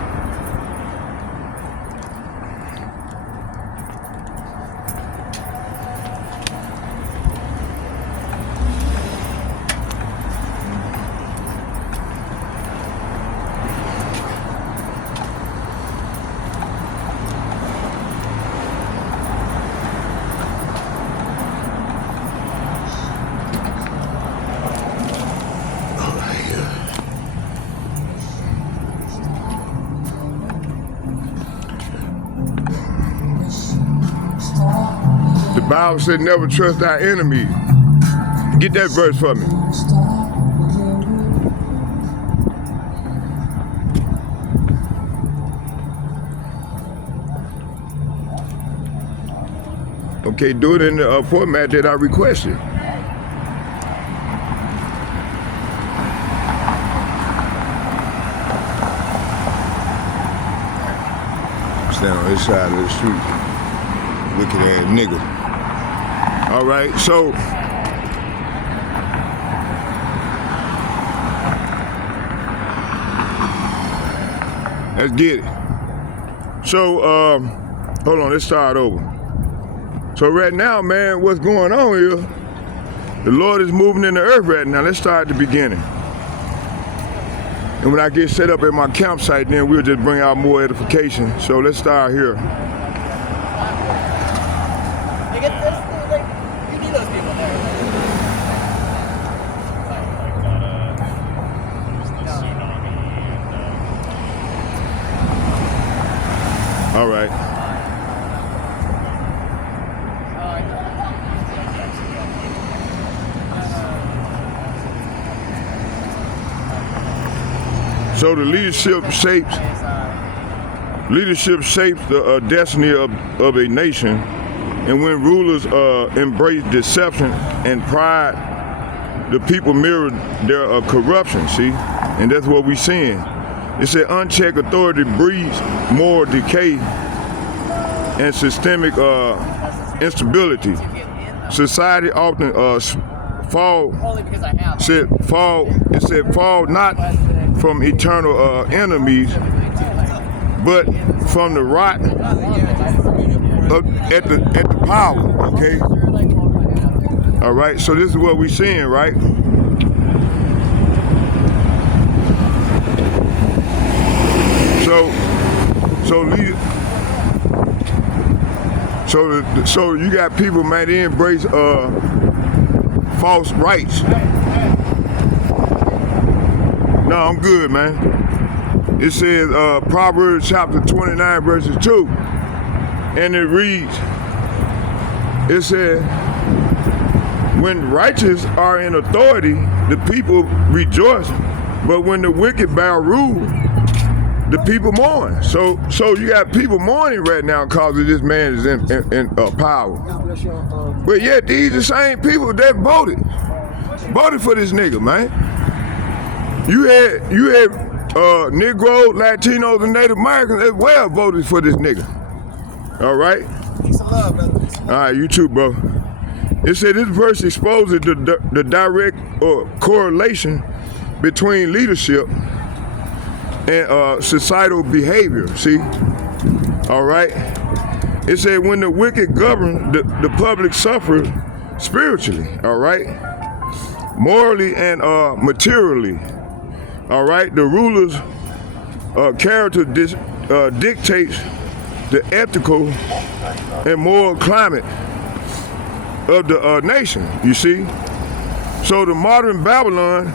The Bible said never trust our enemy. Get that verse for me. Okay, do it in the format that I requested. Stand on this side of the street. Wicked ass nigga. All right, so let's get it. So hold on, let's start over. So right now, man, what's going on here? The Lord is moving in the earth right now. Let's start at the beginning. And when I get set up at my campsite, then we'll just bring out more edification. So let's start here. All right. So the leadership shapes the destiny of a nation, and when rulers embrace deception and pride, the people mirror their corruption. See, and that's what we're seeing. It said unchecked authority breeds more decay and systemic instability. Society often fall not from eternal enemies, but from the rot at the power. Okay. All right. So this is what we're seeing, right? So you got people, man, they embrace false rights. No, I'm good, man. It says Proverbs chapter 29, verses 2. And it reads, it says, when righteous are in authority, the people rejoice. But when the wicked bear rule, the people mourn. So you got people mourning right now because of this man is in power. But yet these the same people that voted for this nigga, man. You had Negro, Latinos, and Native Americans as well voted for this nigga. All right. Peace and love, brother. All right, you too, bro. It said this verse exposes the direct correlation between leadership and societal behavior. See, all right. It said when the wicked govern, the public suffers spiritually. All right, morally and materially. All right, the ruler's character dictates the ethical and moral climate of the nation. You see, so the modern Babylon.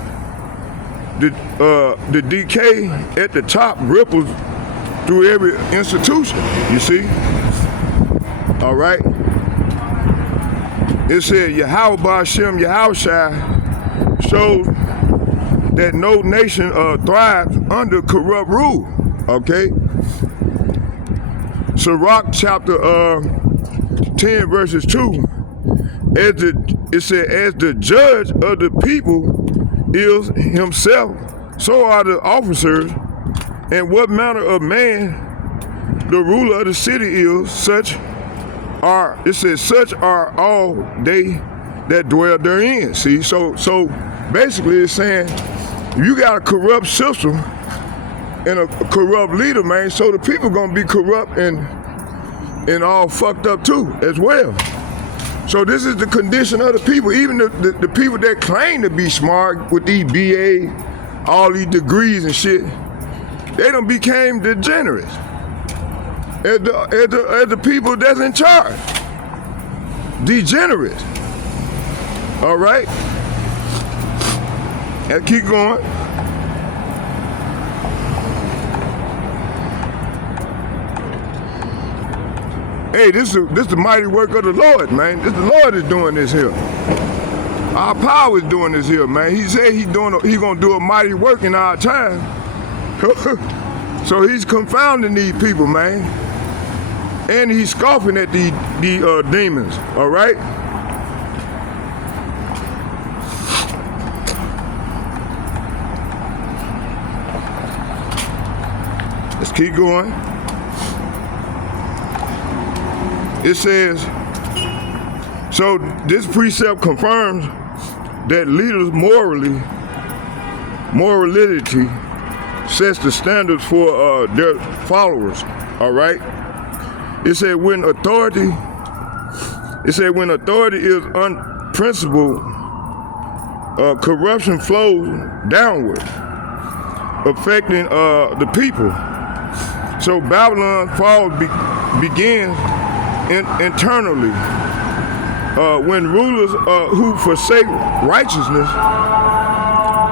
The decay at the top ripples through every institution, you see? All right? It said, Yahweh Ba'Shem Yahushua shows that no nation thrives under corrupt rule, okay? Sirach chapter 10 verses 2, it said, as the judge of the people is himself, so are the officers, and what manner of man the ruler of the city is, such are all they that dwell therein. See, so basically it's saying you got a corrupt system and a corrupt leader, man, so the people gonna be corrupt and all fucked up too as well. So this is the condition of the people. Even the people that claim to be smart with these BA, all these degrees and shit, they done became degenerates as the people that's in charge. Degenerates. All right? Let's keep going. Hey, this is the mighty work of the Lord, man. The Lord is doing this here. Our power is doing this here, man. He said He's gonna do a mighty work in our time. So He's confounding these people, man. And He's scoffing at the demons, all right? Let's keep going. It says, so this precept confirms that leaders' morality sets the standards for their followers, all right? It said when authority is unprincipled, corruption flows downward, affecting the people. So Babylon fall begins internally when rulers who forsake righteousness,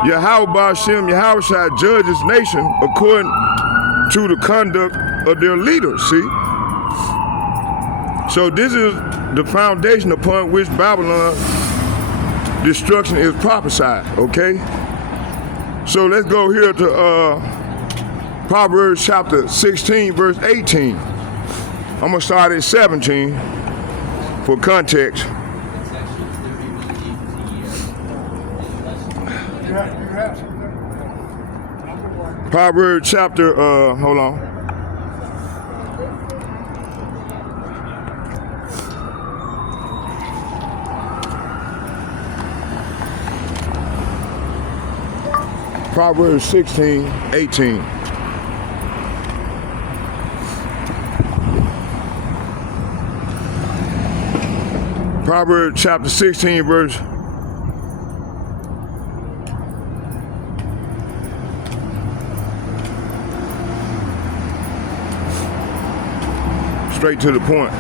Yahweh shall judge his nation according to the conduct of their leaders. See? So this is the foundation upon which Babylon's destruction is prophesied, okay? So let's go here to Proverbs chapter 16, verse 18. I'm gonna start at 17 for context. Proverbs chapter, hold on. Proverbs 16, 18. Proverbs chapter 16, verse straight to the point.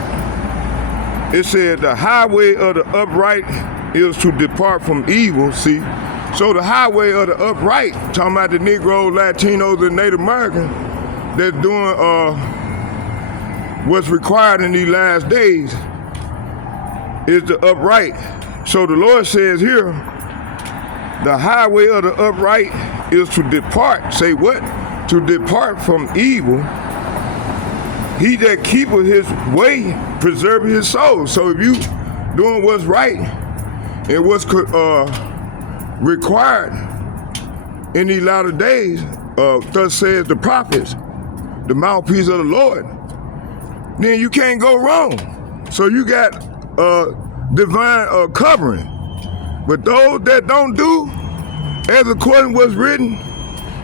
It said the highway of the upright is to depart from evil. See, so the highway of the upright, talking about the Negroes, Latinos, and Native Americans that's doing what's required in these last days, is the upright. So the Lord says here, the highway of the upright is to depart. Say what? To depart from evil. He that keepeth his way preserveth his soul. So if you doing what's right and what's required in these latter days, thus says the prophets, the mouthpiece of the Lord, then you can't go wrong. So you got divine covering. But those that don't do as according to what's written,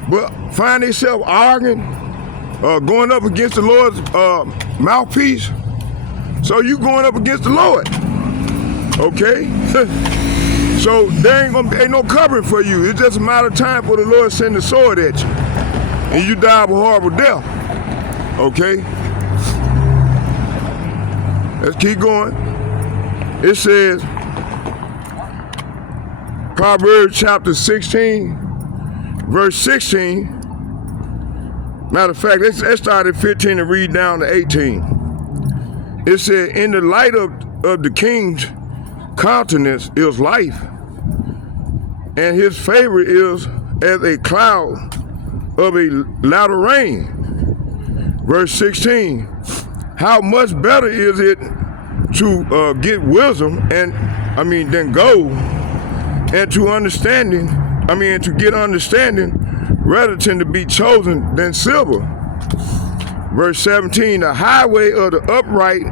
but find themselves arguing, going up against the Lord's mouthpiece, so you going up against the Lord, okay? So there ain't no covering for you. It's just a matter of time for the Lord to send the sword at you, and you die of a horrible death, okay? Let's keep going. It says, Proverbs chapter 16, verse 16. Matter of fact, let's start at 15 and read down to 18. It said, in the light of the king's countenance is life, and his favor is as a cloud of a latter rain. Verse 16, how much better is it to get wisdom and than gold, and to to get understanding rather than to be chosen than silver. Verse 17, the highway of the upright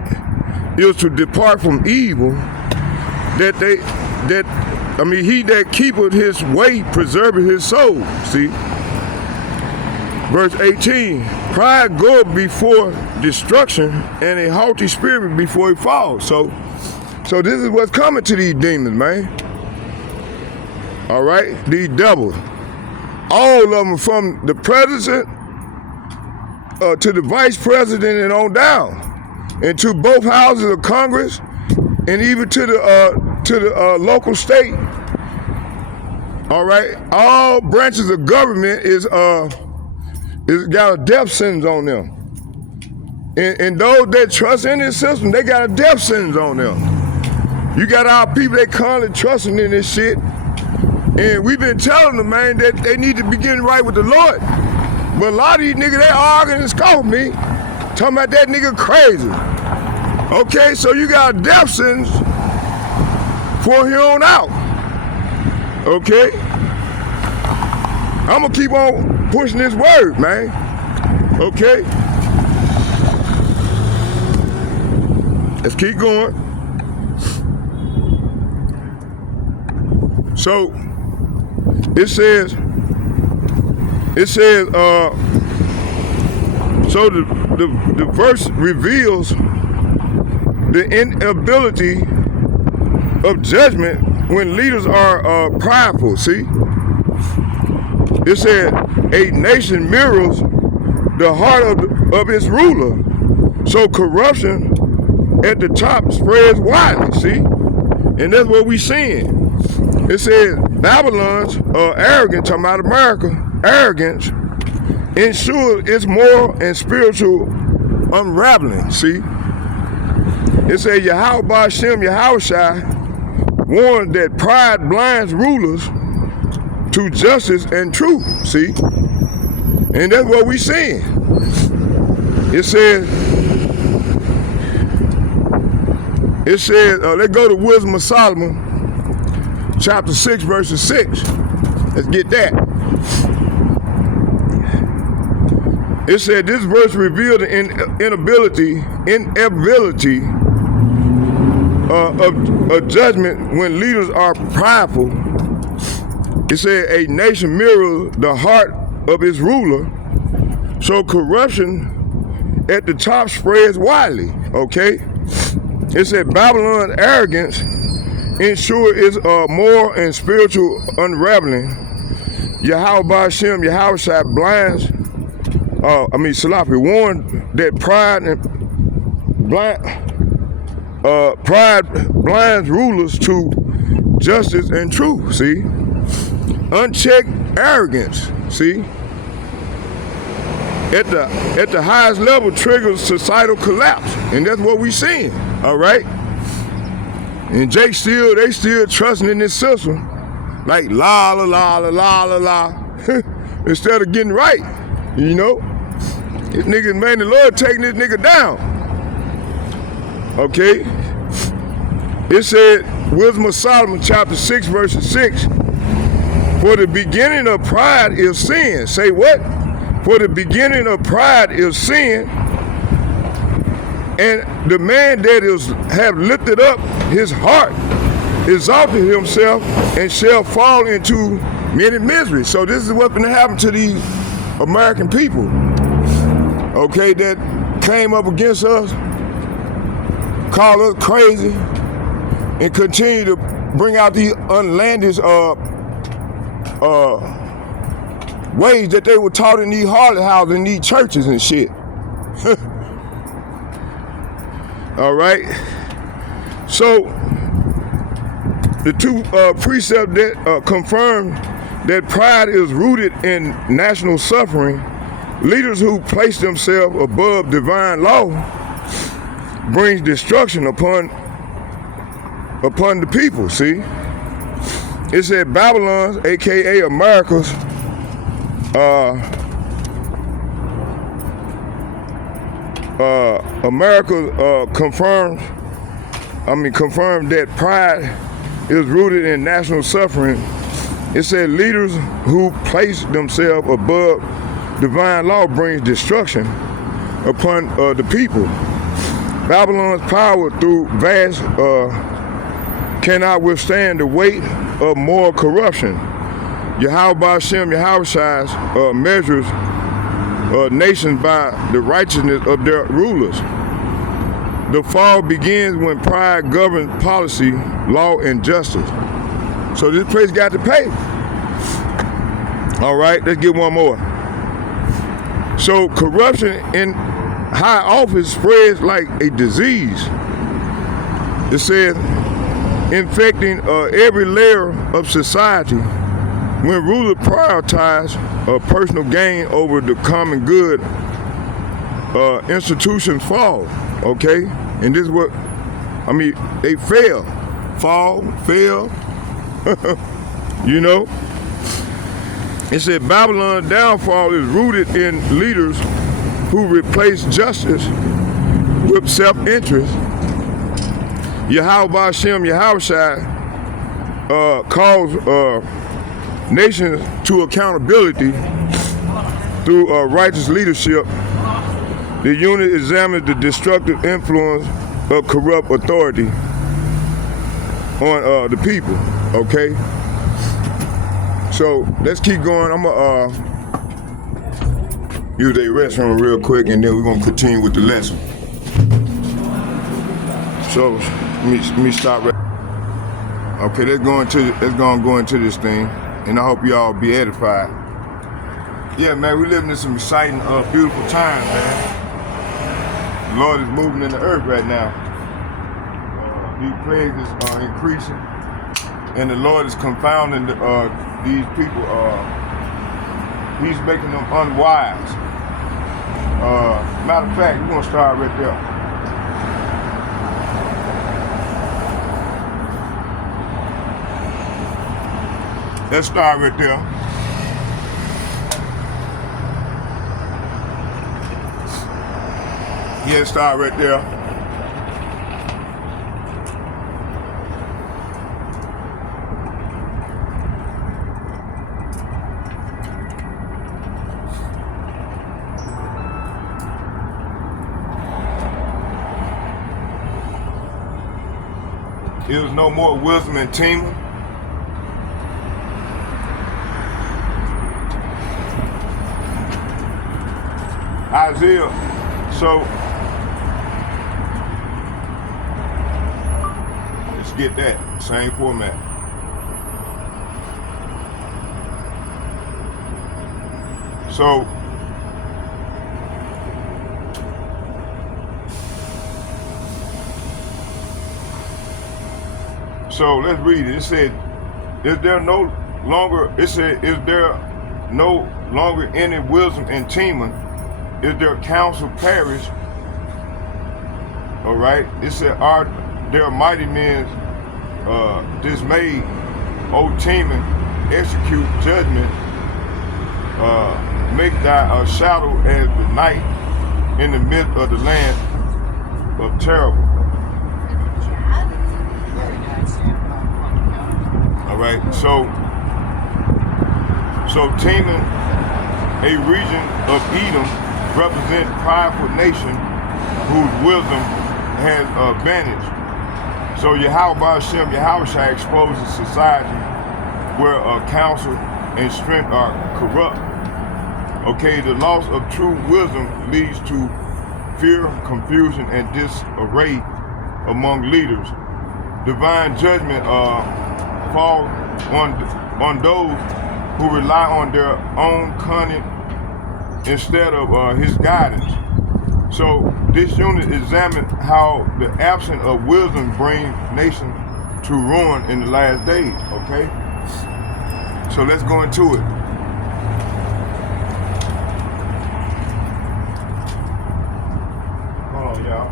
is to depart from evil, he that keepeth his way preserveth his soul. See? Verse 18, pride goeth before destruction, and a haughty spirit before he falls. So this is what's coming to these demons, man. All right? These devils. All of them, from the president to the vice president and on down, and to both houses of Congress, and even to the local state. All right? All branches of government is got a death sentence on them. And those that trust in this system, they got a death sentence on them. You got our people that currently trusting in this shit. And we've been telling them, man, that they need to be getting right with the Lord. But a lot of these niggas, they arguing and scoffing me, talking about that nigga crazy. Okay, so you got a death sentence for here on out. Okay? I'm gonna keep on pushing this word, man. Okay? Let's keep going. So it says, so the verse reveals the inability of judgment when leaders are prideful. See? It said, a nation mirrors the heart of its ruler, so corruption at the top spreads widely. See? And that's what we seeing. It says, Babylon's arrogance, talking about America, arrogance, ensures its moral and spiritual unraveling. See? It says, Yahweh Hashem Yahushai warned that pride blinds rulers to justice and truth. See? And that's what we seeing. It says, let's go to Wisdom of Solomon, chapter 6, verses 6. Let's get that. It said, this verse revealed the inability of judgment when leaders are prideful. It said, a nation mirrors the heart of its ruler, so corruption at the top spreads widely. Okay? It said, Babylon's arrogance ensures its moral and spiritual unraveling. Yahweh Hashem Yahushai blinds, Salafi warned that pride blinds rulers to justice and truth. See? Unchecked arrogance. See? At the highest level triggers societal collapse. And that's what we seeing. All right? And they still trusting in this system. Like la la la la la la la. Instead of getting right. You know? This nigga, man, the Lord taking this nigga down. Okay? It said, Wisdom of Solomon, chapter 6, verse 6. For the beginning of pride is sin. Say what? For the beginning of pride is sin. And the man that have lifted up his heart, exalted himself, and shall fall into many miseries. So this is what's going to happen to these American people. Okay, that came up against us, called us crazy, and continue to bring out these unlandish ways that they were taught in these harlot houses and these churches and shit. All right. So the two precepts that confirm that pride is rooted in national suffering. Leaders who place themselves above divine law brings destruction upon the people. See, it said Babylon's, aka America's, America confirmed that pride is rooted in national suffering. It said leaders who place themselves above divine law brings destruction upon the people. Babylon's power through vast cannot withstand the weight of moral corruption. Yahweh Hashem Yahweh measures nations by the righteousness of their rulers. The fall begins when pride governs policy, law, and justice. So this place got to pay. All right, let's get one more. So corruption in high office spreads like a disease. It says, infecting every layer of society. When rulers prioritize personal gain over the common good, institutions fall, okay? And this is what, they fail. Fall, fail, you know? It said Babylon's downfall is rooted in leaders who replace justice with self-interest. Yahweh Hashem Yahweh calls nations to accountability through righteous leadership. The unit examines the destructive influence of corrupt authority on the people, okay? So let's keep going. I'm gonna use a restroom real quick, and then we're gonna continue with the lesson. So let me stop right. Okay, let's go into this thing, and I hope y'all be edified. Yeah, man, we living in some exciting, beautiful times, man. The Lord is moving in the earth right now. These plagues is increasing, and the Lord is confounding these people. He's making them unwise. Matter of fact, we're gonna start right there. Let's start right there. Yeah, start right there. There was no more wisdom in Teman. Isaiah, so let's get that same format. So let's read it. It said, is there no longer any wisdom in Teman? Is their counsel perished? All right. It said, are their mighty men dismayed? O Teman, execute judgment. Make thy shadow as the night in the midst of the land of terrible. All right. So Teman, a region of Edom, represent prideful nation whose wisdom has vanished. So Yahweh Hashem Yahweh exposes society where counsel and strength are corrupt. Okay, the loss of true wisdom leads to fear, confusion, and disarray among leaders. Divine judgment falls on those who rely on their own cunning instead of his guidance. So this unit examines how the absence of wisdom brings nations to ruin in the last days, okay? So let's go into it. Hold on, y'all.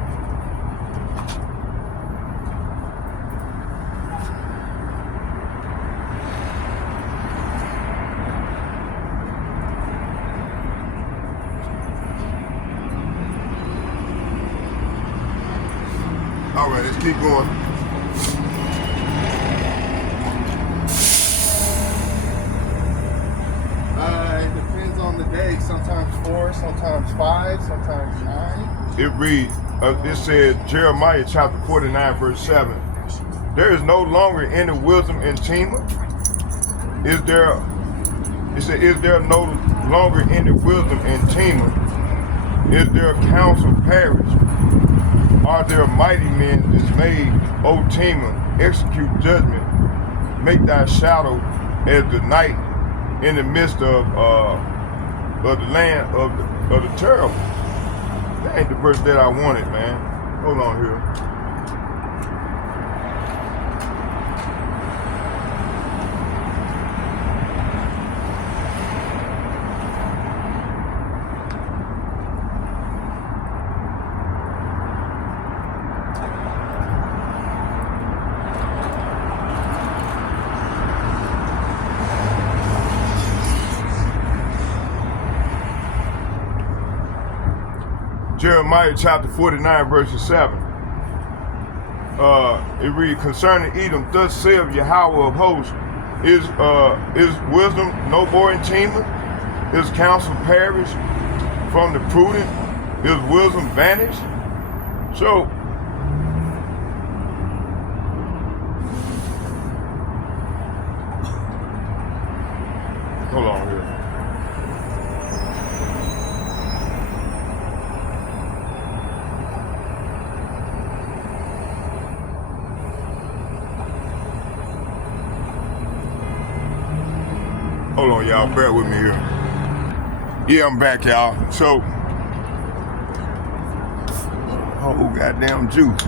All right, let's keep going. It depends on the day. Sometimes 4, sometimes 5, sometimes 9. It reads, it said, Jeremiah chapter 49, verse 7. There is no longer any wisdom in Tema. It said, is there no longer any wisdom in Tema? Is there counsel perished? Are there mighty men dismayed? O Tema, execute judgment. Make thy shadow as the night in the midst of the land of the terrible. That ain't the verse that I wanted, man. Hold on here. Jeremiah chapter 49, verse 7. It reads, concerning Edom, thus saith Yahweh of hosts, is wisdom no more in Tema? Is counsel perished from the prudent? Is wisdom vanished? So, hold on here. Hold on, y'all. Bear with me here. Yeah, I'm back, y'all. So, oh, goddamn juice.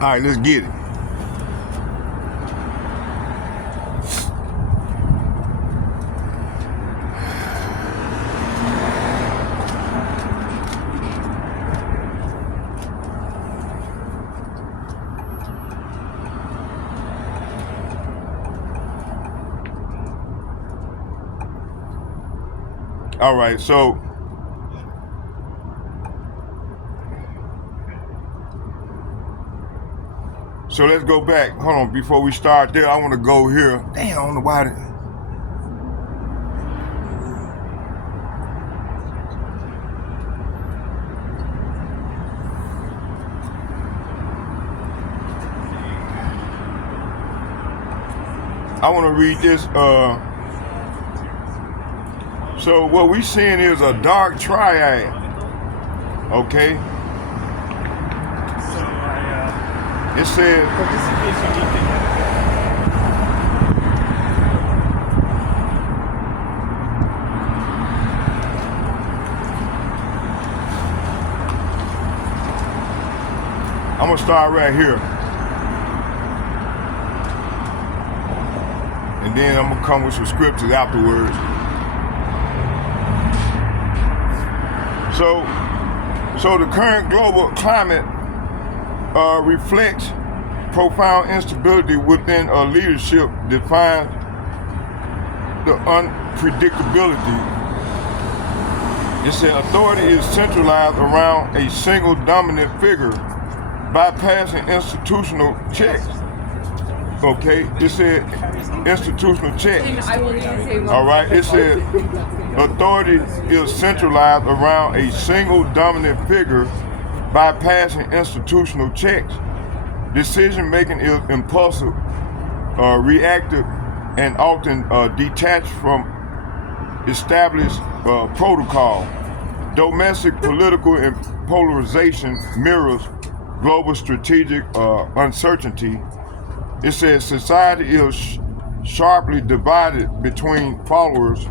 All right, let's get it. All right, so let's go back. Hold on, before we start there, I want to go here. Damn, I don't know why. I want to read this. So what we seeing is a dark triad, okay? So It says, participation meeting. I'm gonna start right here. And then I'm gonna come with some scriptures afterwards. So the current global climate reflects profound instability within a leadership defines the unpredictability. It said authority is centralized around a single dominant figure, bypassing institutional checks. Okay, it said institutional checks. All right, it said authority is centralized around a single dominant figure, bypassing institutional checks. Decision making is impulsive, reactive, and often detached from established protocol. Domestic political and polarization mirrors global strategic uncertainty. It says society is sharply divided between followers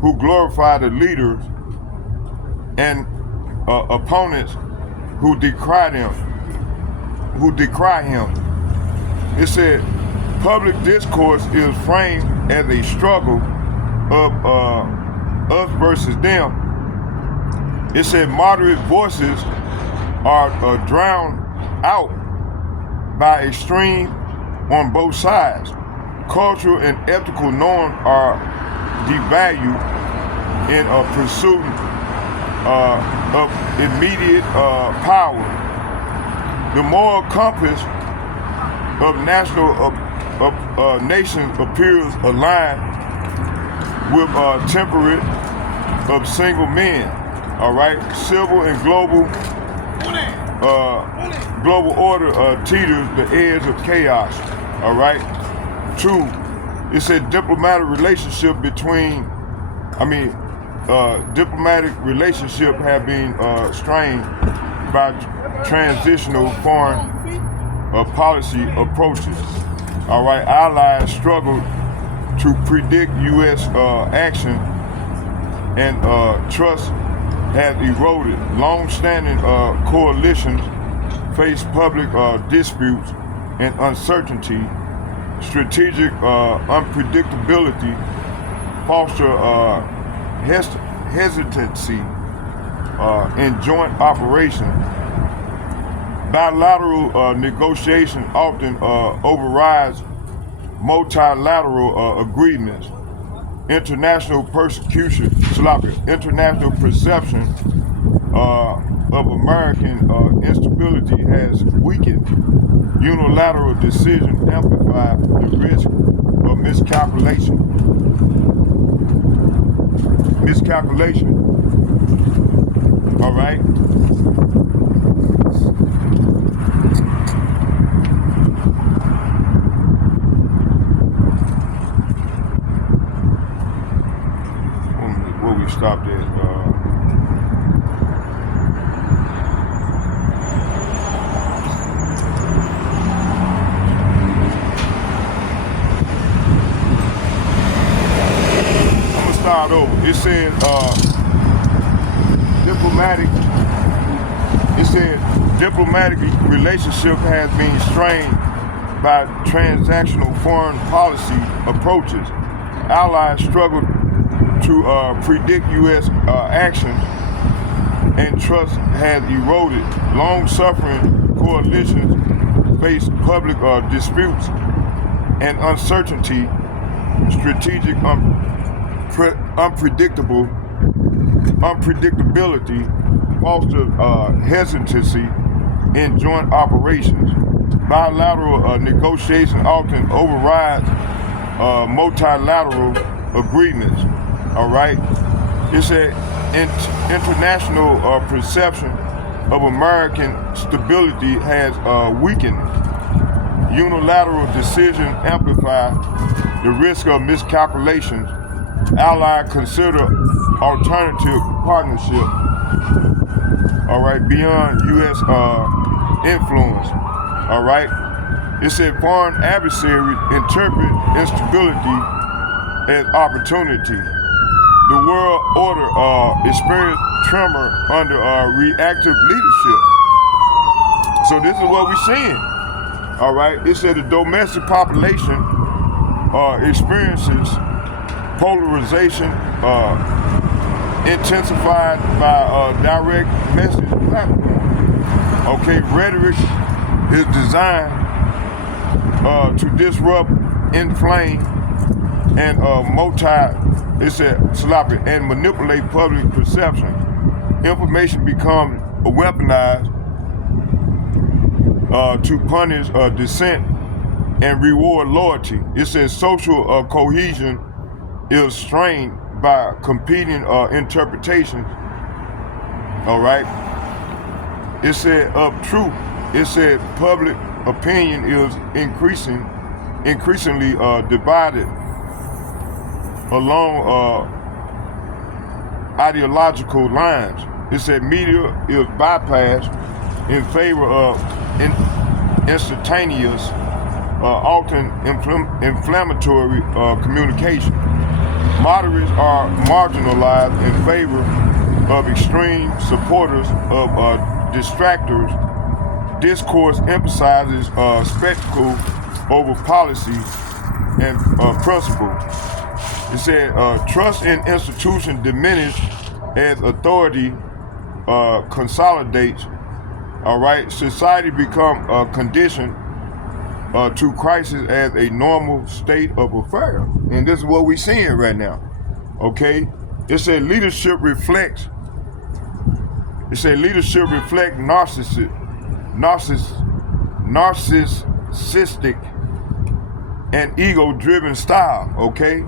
who glorify the leaders and opponents who decry him. It said public discourse is framed as a struggle of us versus them. It said moderate voices are drowned out by extreme on both sides. cultural and ethical norms are devalued in pursuit of immediate power. The moral compass of nations appears aligned with temperate of single men. All right, civil and global order teeters the edge of chaos. All right. 2, it said diplomatic relationship have been strained by transitional foreign policy approaches. All right, allies struggle to predict U.S. action, and trust has eroded. Long-standing coalitions face public disputes and uncertainty. Strategic unpredictability foster hesitancy in joint operation. Bilateral negotiation often overrides multilateral agreements. International perception of American instability has weakened. Unilateral decisions amplify the risk of miscalculation. All right. Where we stopped at? Start over. It said diplomatic relationship has been strained by transactional foreign policy approaches. Allies struggle to predict U.S. actions, and trust has eroded. Long-suffering coalitions face public disputes and uncertainty. Strategic unpredictability fosters hesitancy in joint operations. Bilateral negotiation often overrides multilateral agreements. All right, it's an international perception of American stability has weakened. Unilateral decisions amplify the risk of miscalculations. Allies consider alternative partnership, all right, beyond U.S. influence, all right. It said foreign adversaries interpret instability as opportunity. The world order experienced tremor under reactive leadership. So this is what we're seeing, all right. It said the domestic population experiences polarization intensified by direct message platforms. Okay, rhetoric is designed to disrupt, inflame, and and manipulate public perception. Information becomes weaponized to punish dissent and reward loyalty. It says social cohesion is strained by competing interpretations. All right. It said of truth. It said public opinion is increasingly divided along ideological lines. It said media is bypassed in favor of instantaneous, often inflammatory communication. Moderates are marginalized in favor of extreme supporters of distractors. Discourse emphasizes spectacle over policy and principle. It said trust in institutions diminish as authority consolidates. All right, society become conditioned to crisis as a normal state of affairs. And this is what we're seeing right now. Okay? It said leadership reflects narcissistic and ego-driven style, okay?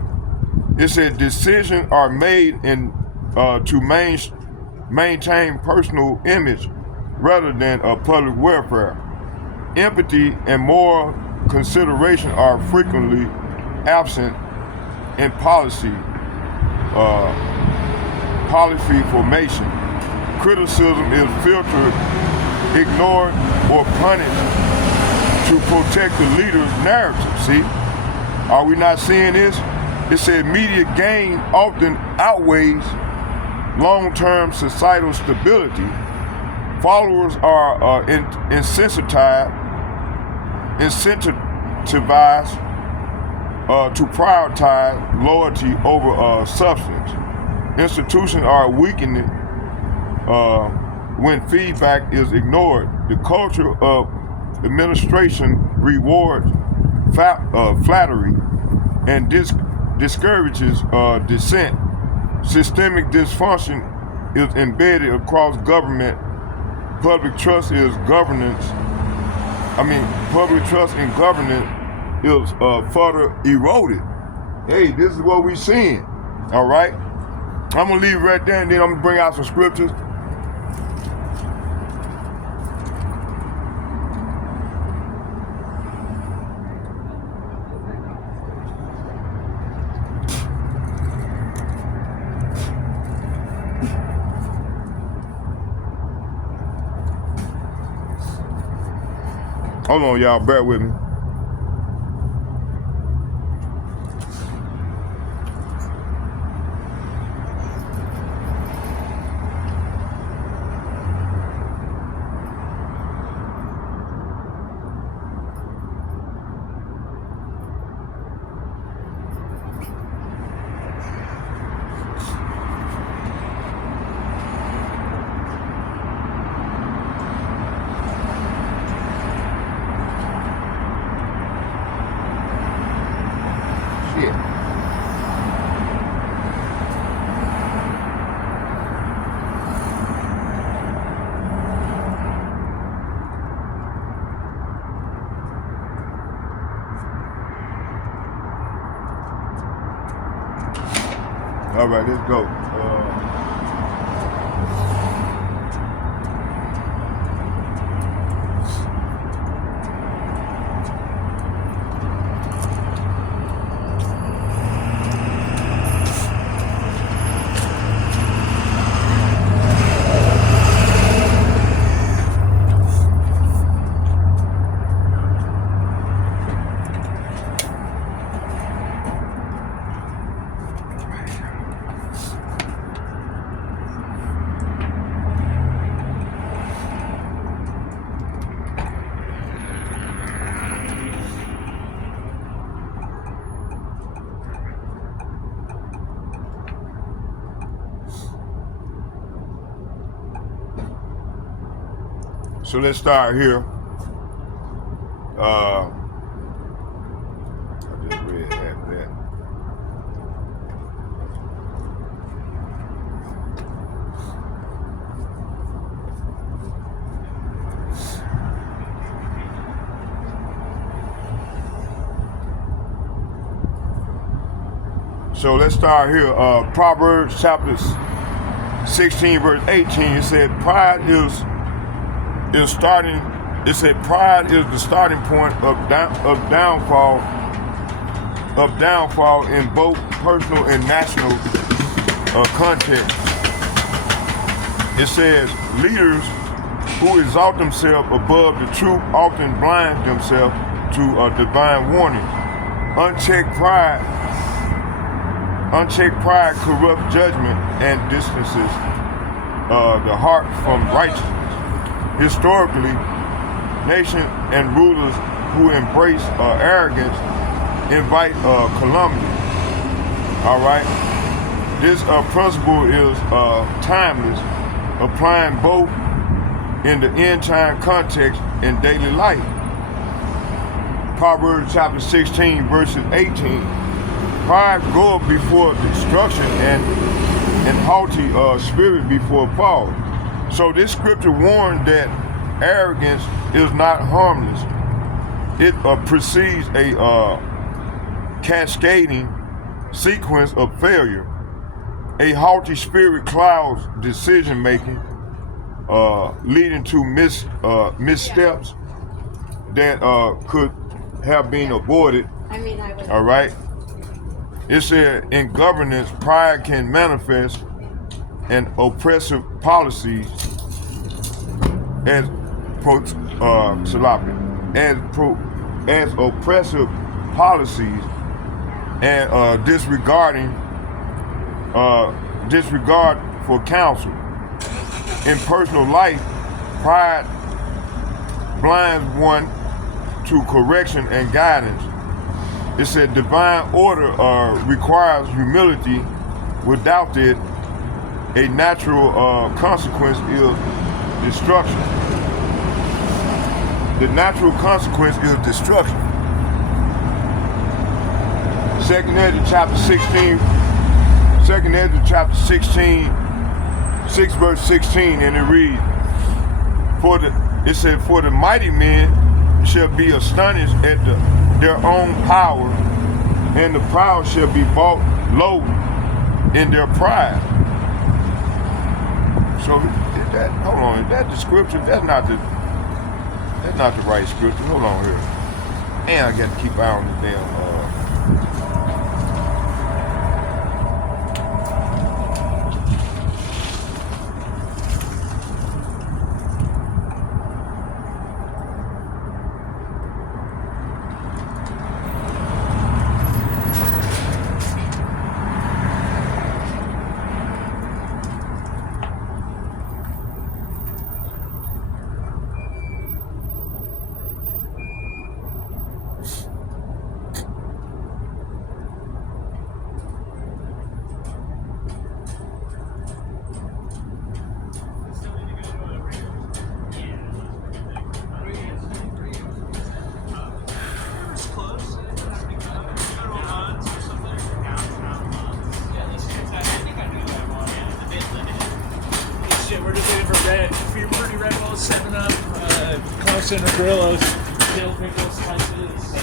It said decisions are made to maintain personal image rather than public welfare. Empathy and moral consideration are frequently absent in policy formation. Criticism is filtered, ignored, or punished to protect the leader's narrative. See? Are we not seeing this? It said media gain often outweighs long-term societal stability. Followers are incentivized to prioritize loyalty over substance. Institutions are weakening when feedback is ignored. The culture of administration rewards flattery and discourages dissent. Systemic dysfunction is embedded across government. Public trust in governance is further eroded. Hey, this is what we're seeing. All right? I'm going to leave right there and then I'm going to bring out some scriptures. Hold on, y'all. Bear with me. All right, let's go. So let's start here. I just read half that. So let's start here. Proverbs chapter 16, verse 18. It said, pride is the starting point of downfall in both personal and national context. It says leaders who exalt themselves above the truth often blind themselves to divine warning. Unchecked pride corrupts judgment and distances the heart from righteousness. Historically, nations and rulers who embrace arrogance invite calamity. All right? This principle is timeless, applying both in the end-time context and daily life. Proverbs chapter 16, verses 18. Pride goeth before destruction and haughty spirit before fall. So this scripture warned that arrogance is not harmless. It precedes a cascading sequence of failure. A haughty spirit clouds decision making, leading to missteps that could have been avoided. All right. It said in governance, pride can manifest in oppressive policies as oppressive policies and disregard for counsel. In personal life, pride blinds one to correction and guidance. It said divine order requires humility. Without it, a natural consequence is destruction. The natural consequence is destruction. 2nd Ezra chapter 16, 2nd Ezra chapter 16, 6 verse 16, and it reads, for the mighty men shall be astonished at their own power, and the proud shall be brought low in their pride. So hold on, is that the scripture? That's not the right scripture. Hold on here. And I got to keep an eye on the damn We're just waiting for Fruity Red Bull, 7-Up, Close and Grillos, dill pickles, spices.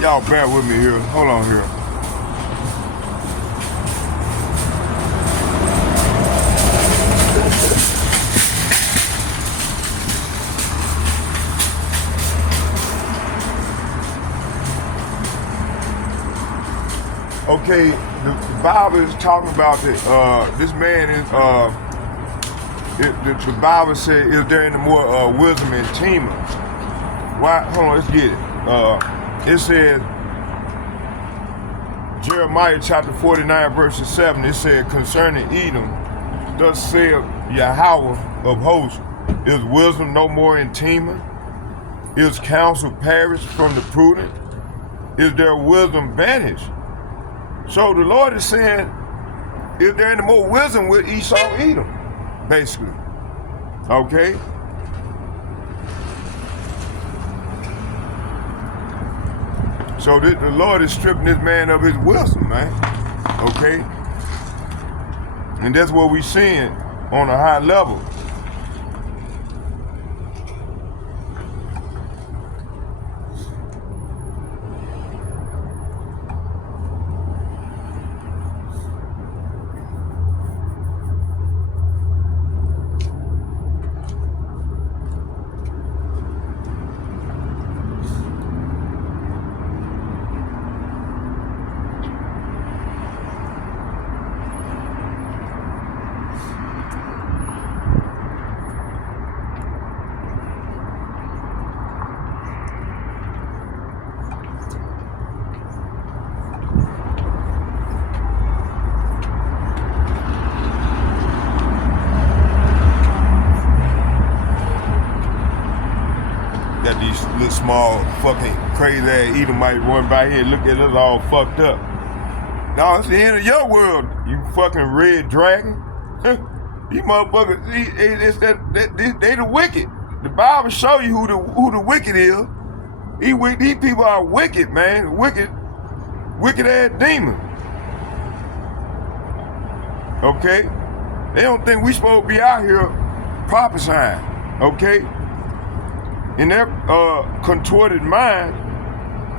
Y'all bear with me here. Hold on here. Okay, the Bible is talking about that this man is the Bible said, is there any more wisdom in Tema? Why? Hold on, let's get it. It says, Jeremiah chapter 49, verses 7, it said, concerning Edom, thus saith Yahweh of hosts, is wisdom no more in Tema? Is counsel perished from the prudent? Is there wisdom banished? So the Lord is saying, is there any more wisdom with Esau Edom? Basically. Okay? So the Lord is stripping this man of his wisdom, man. Okay? And that's what we're seeing on a high level. Got these little small fucking crazy ass Edomite run by here, look at us all fucked up. No, it's the end of your world, you fucking red dragon. You motherfuckers, they the wicked. The Bible show you who the wicked is. These people are wicked, man. Wicked ass demons. Okay? They don't think we supposed to be out here prophesying. Okay? In their contorted mind,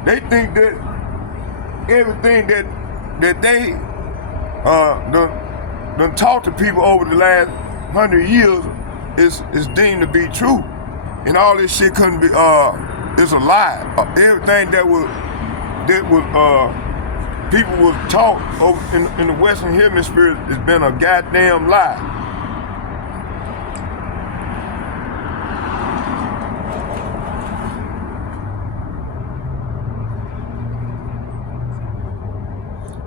they think that everything that they done taught to people over the last 100 years is deemed to be true, and all this shit couldn't be is a lie. Everything that was people was taught over in the Western Hemisphere has been a goddamn lie.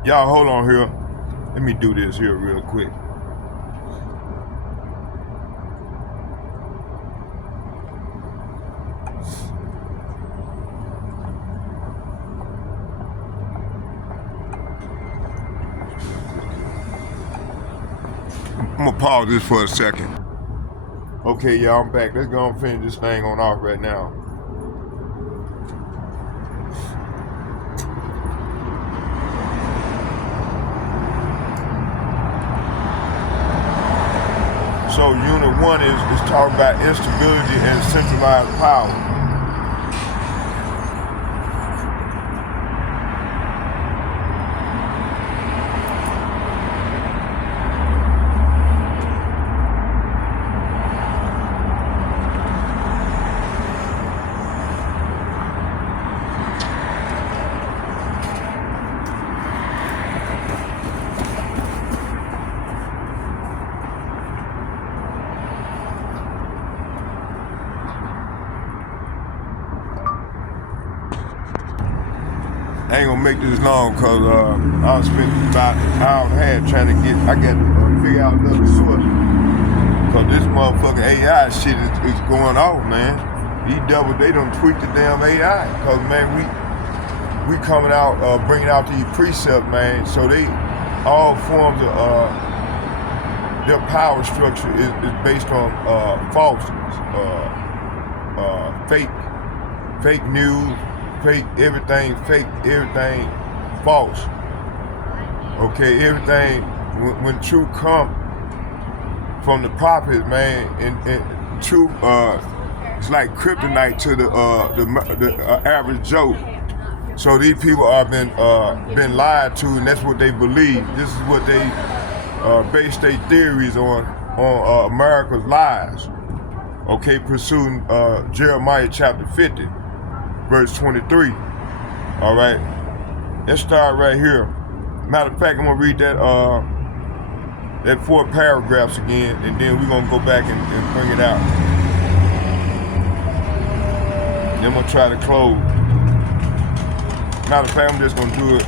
Y'all hold on here. Let me do this here real quick. I'm gonna pause this for a second. Okay, y'all, I'm back. Let's go and finish this thing on off right now. So unit 1 is talking about instability and centralized power. I ain't gonna make this long because I spent about an hour and a half trying to get, I got to figure out another source. Because this motherfucking AI shit is going off, man. They done tweaked the damn AI. Because, man, we coming out, bringing out these precepts, man. So all forms of, their power structure is based on falseness, fake news, fake everything, false. Okay, everything, when truth come from the prophets, man, and truth, it's like kryptonite to the average Joe. So these people are been lied to, and that's what they believe. This is what they base their theories on America's lies. Okay, pursuing Jeremiah chapter 50. Verse 23. All right, let's start right here. Matter of fact, I'm gonna read that 4 paragraphs again, and then we're gonna go back and bring it out. Then I'm gonna try to close. Matter of fact, I'm just gonna do it.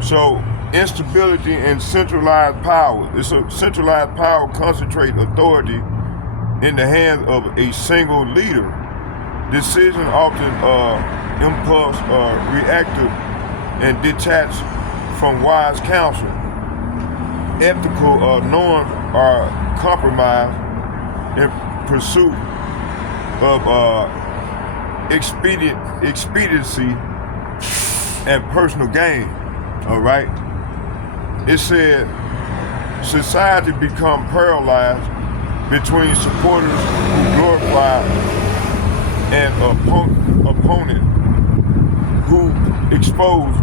So, instability and centralized power. It's a centralized power concentrate authority in the hands of a single leader. Decision often impulse, reactive, and detached from wise counsel. Ethical norms are compromised in pursuit of expediency and personal gain. All right. It said society become paralyzed between supporters who glorify and opponent who expose.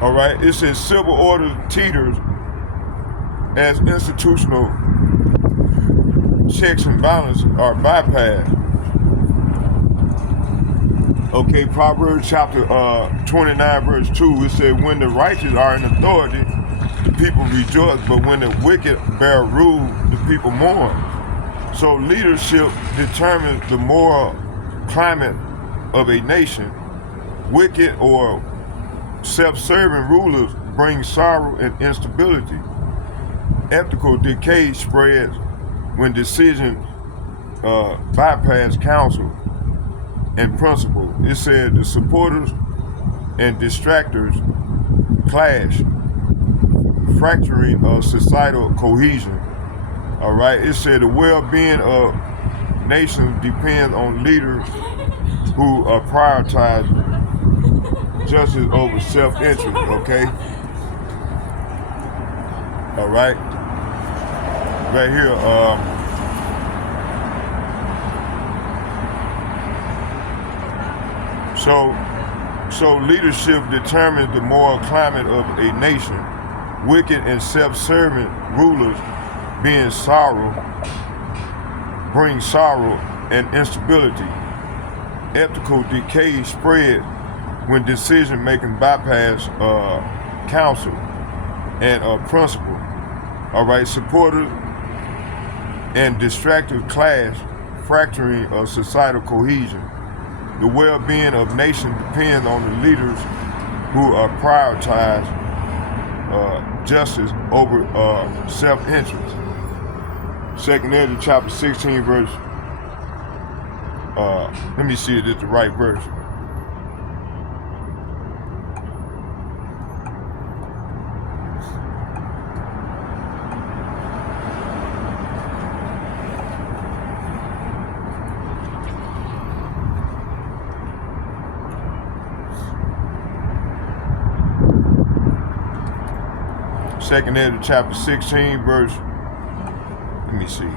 All right. It says civil order teeters as institutional checks and balance are bypassed. Okay, Proverbs chapter 29, verse 2, it said, when the righteous are in authority, the people rejoice, but when the wicked bear rule, the people mourn. So leadership determines the moral climate of a nation. Wicked or self-serving rulers bring sorrow and instability. Ethical decay spreads when decisions bypass counsel and principle. It said the supporters and distractors clash, fracturing of societal cohesion. All right. It said the well-being of nations depends on leaders who prioritize justice over self-interest. Okay. All right. Right here. So leadership determines the moral climate of a nation. Wicked and self-serving rulers bring sorrow and instability. Ethical decay spread when decision-making bypass counsel and principle. All right, supporters and distractors clash, fracturing of societal cohesion. The well-being of nations depends on the leaders who prioritize justice over self-interest. 2 Ezra chapter 16 verse, let me see if it's the right verse. Second Ezra chapter 16 verse, let me see.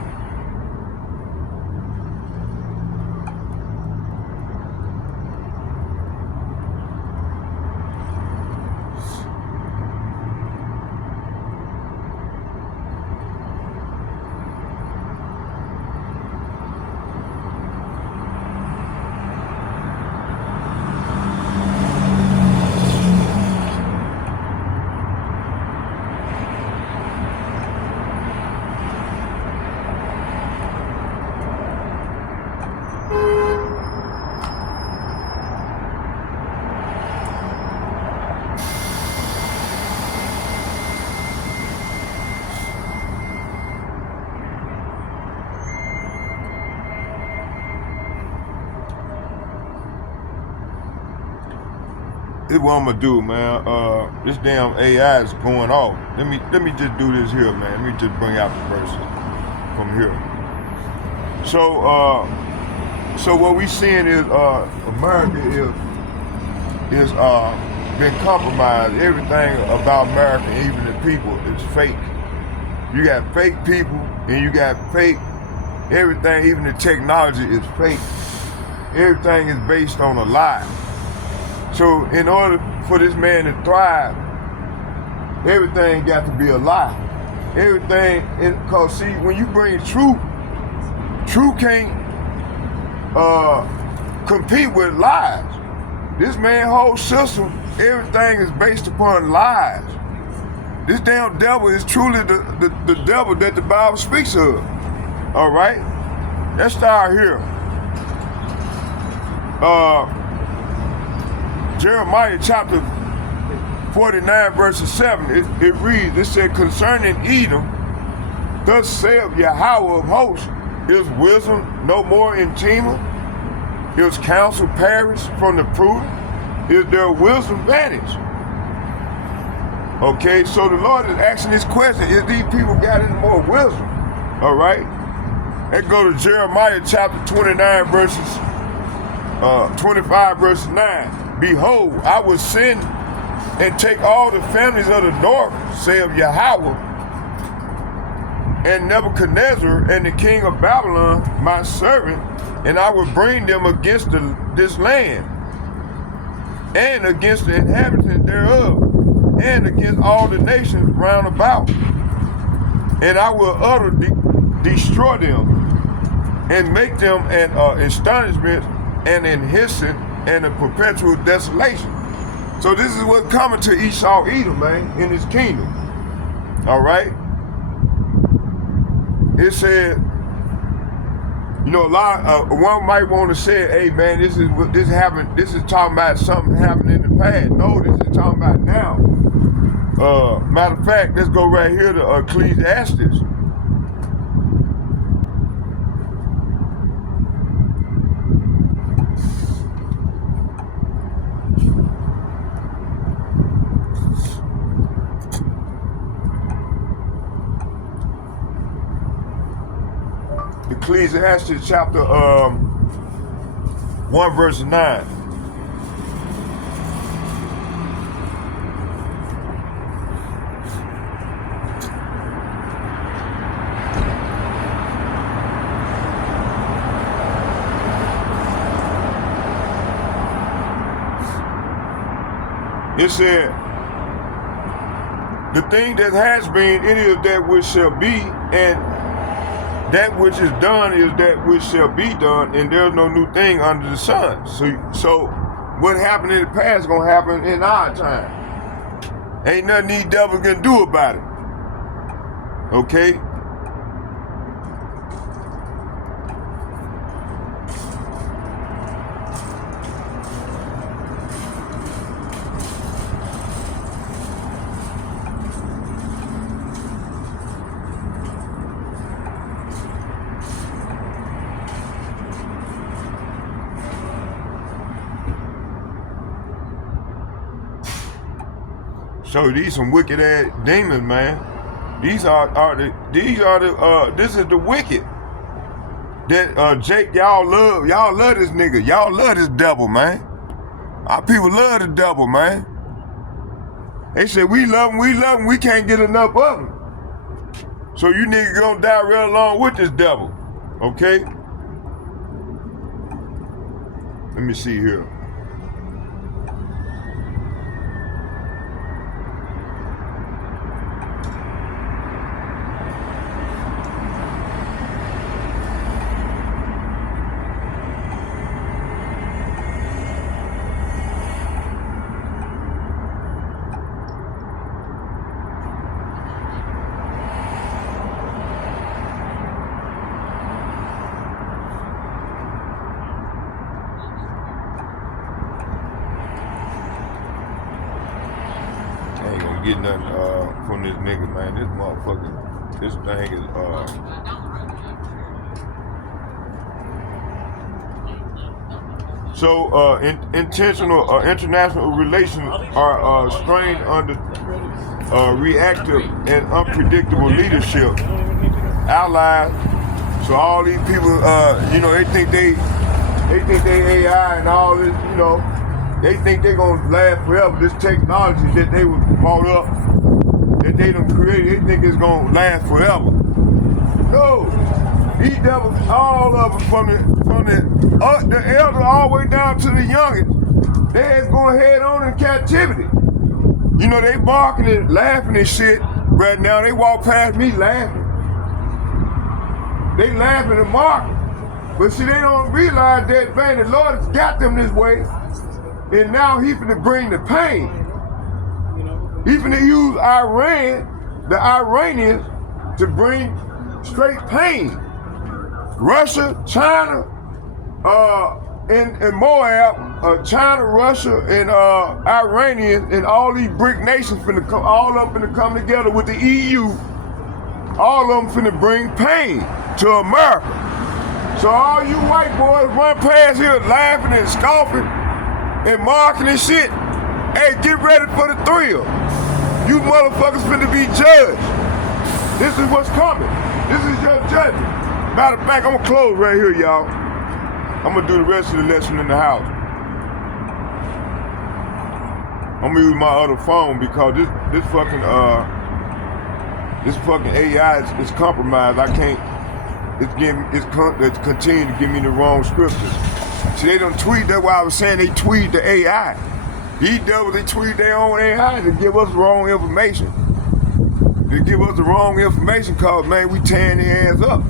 This is what I'm gonna do, man. This damn AI is going off. Let me just do this here, man. Let me just bring out the verses from here. So what we seeing is America is been compromised. Everything about America, even the people, is fake. You got fake people, and you got fake everything. Even the technology is fake. Everything is based on a lie. So in order for this man to thrive, everything got to be a lie. Everything, cause see, when you bring truth can't compete with lies. This man's whole system, everything is based upon lies. This damn devil is truly the devil that the Bible speaks of. All right? Let's start here. Jeremiah chapter 49 verses 7, it reads, it said, concerning Edom, thus saith Yahweh of hosts, is wisdom no more in Tema? Is counsel perished from the prudent? Is their wisdom vanished? Okay, so the Lord is asking this question, is these people got any more wisdom? All right? Let's go to Jeremiah chapter 29 verses 25 verses 9. Behold, I will send and take all the families of the north, saith Yahweh, and Nebuchadnezzar and the king of Babylon, my servant, and I will bring them against this land, and against the inhabitants thereof, and against all the nations round about. And I will utterly destroy them, and make them an astonishment, and an hissing, and a perpetual desolation. So this is what's coming to Esau Edom, man, in his kingdom. All right? It said, you know, one might want to say, hey man, this is talking about something happened in the past. No, this is talking about now. Matter of fact, let's go right here to Ecclesiastes. Ecclesiastes chapter 1 verse 9. It said, the thing that has been, it is that which shall be, and that which is done is that which shall be done, and there's no new thing under the sun. So what happened in the past is gonna happen in our time. Ain't nothing these devils can do about it. Okay? So these some wicked ass demons, man. This is the wicked that Jake, y'all love this nigga, y'all love this devil, man. Our people love the devil, man. They say we love him, we can't get enough of him. So you niggas gonna die real along with this devil, okay? Let me see here. Get nothing from this nigga, man. This motherfucker, this thing is intentional international relations are strained under reactive and unpredictable leadership. Allies. So all these people, you know, they think they AI and all this, you know. They think they're gonna last forever. This technology that they was brought up, that they done created, they think it's gonna last forever. No, these devils, all of them, from the elder all the way down to the youngest, They're going head on in captivity. You know, they barking and laughing and shit right now. They walk past me laughing. They laughing and mocking. But see, they don't realize that, man, the Lord has got them this way. And now He's finna bring the pain. He's finna use Iran, the Iranians, to bring straight pain. Russia, China, and Moab, China, Russia, and Iranians, and all these BRIC nations finna come, all up finna come together with the EU. All of them finna bring pain to America. So all you white boys run past here laughing and scoffing and marking and shit. Hey, get ready for the thrill. You motherfuckers finna be judged. This is what's coming. This is your judgment. Matter of fact, I'm gonna close right here, y'all. I'm gonna do the rest of the lesson in the house. I'm gonna use my other phone because this fucking AI is compromised. I can't. It's continuing to give me the wrong scriptures. See, they don't tweet. That's why I was saying they tweet the AI. These devils, they tweet their own AI to give us wrong information. They give us the wrong information because, man, we tearing their ass up.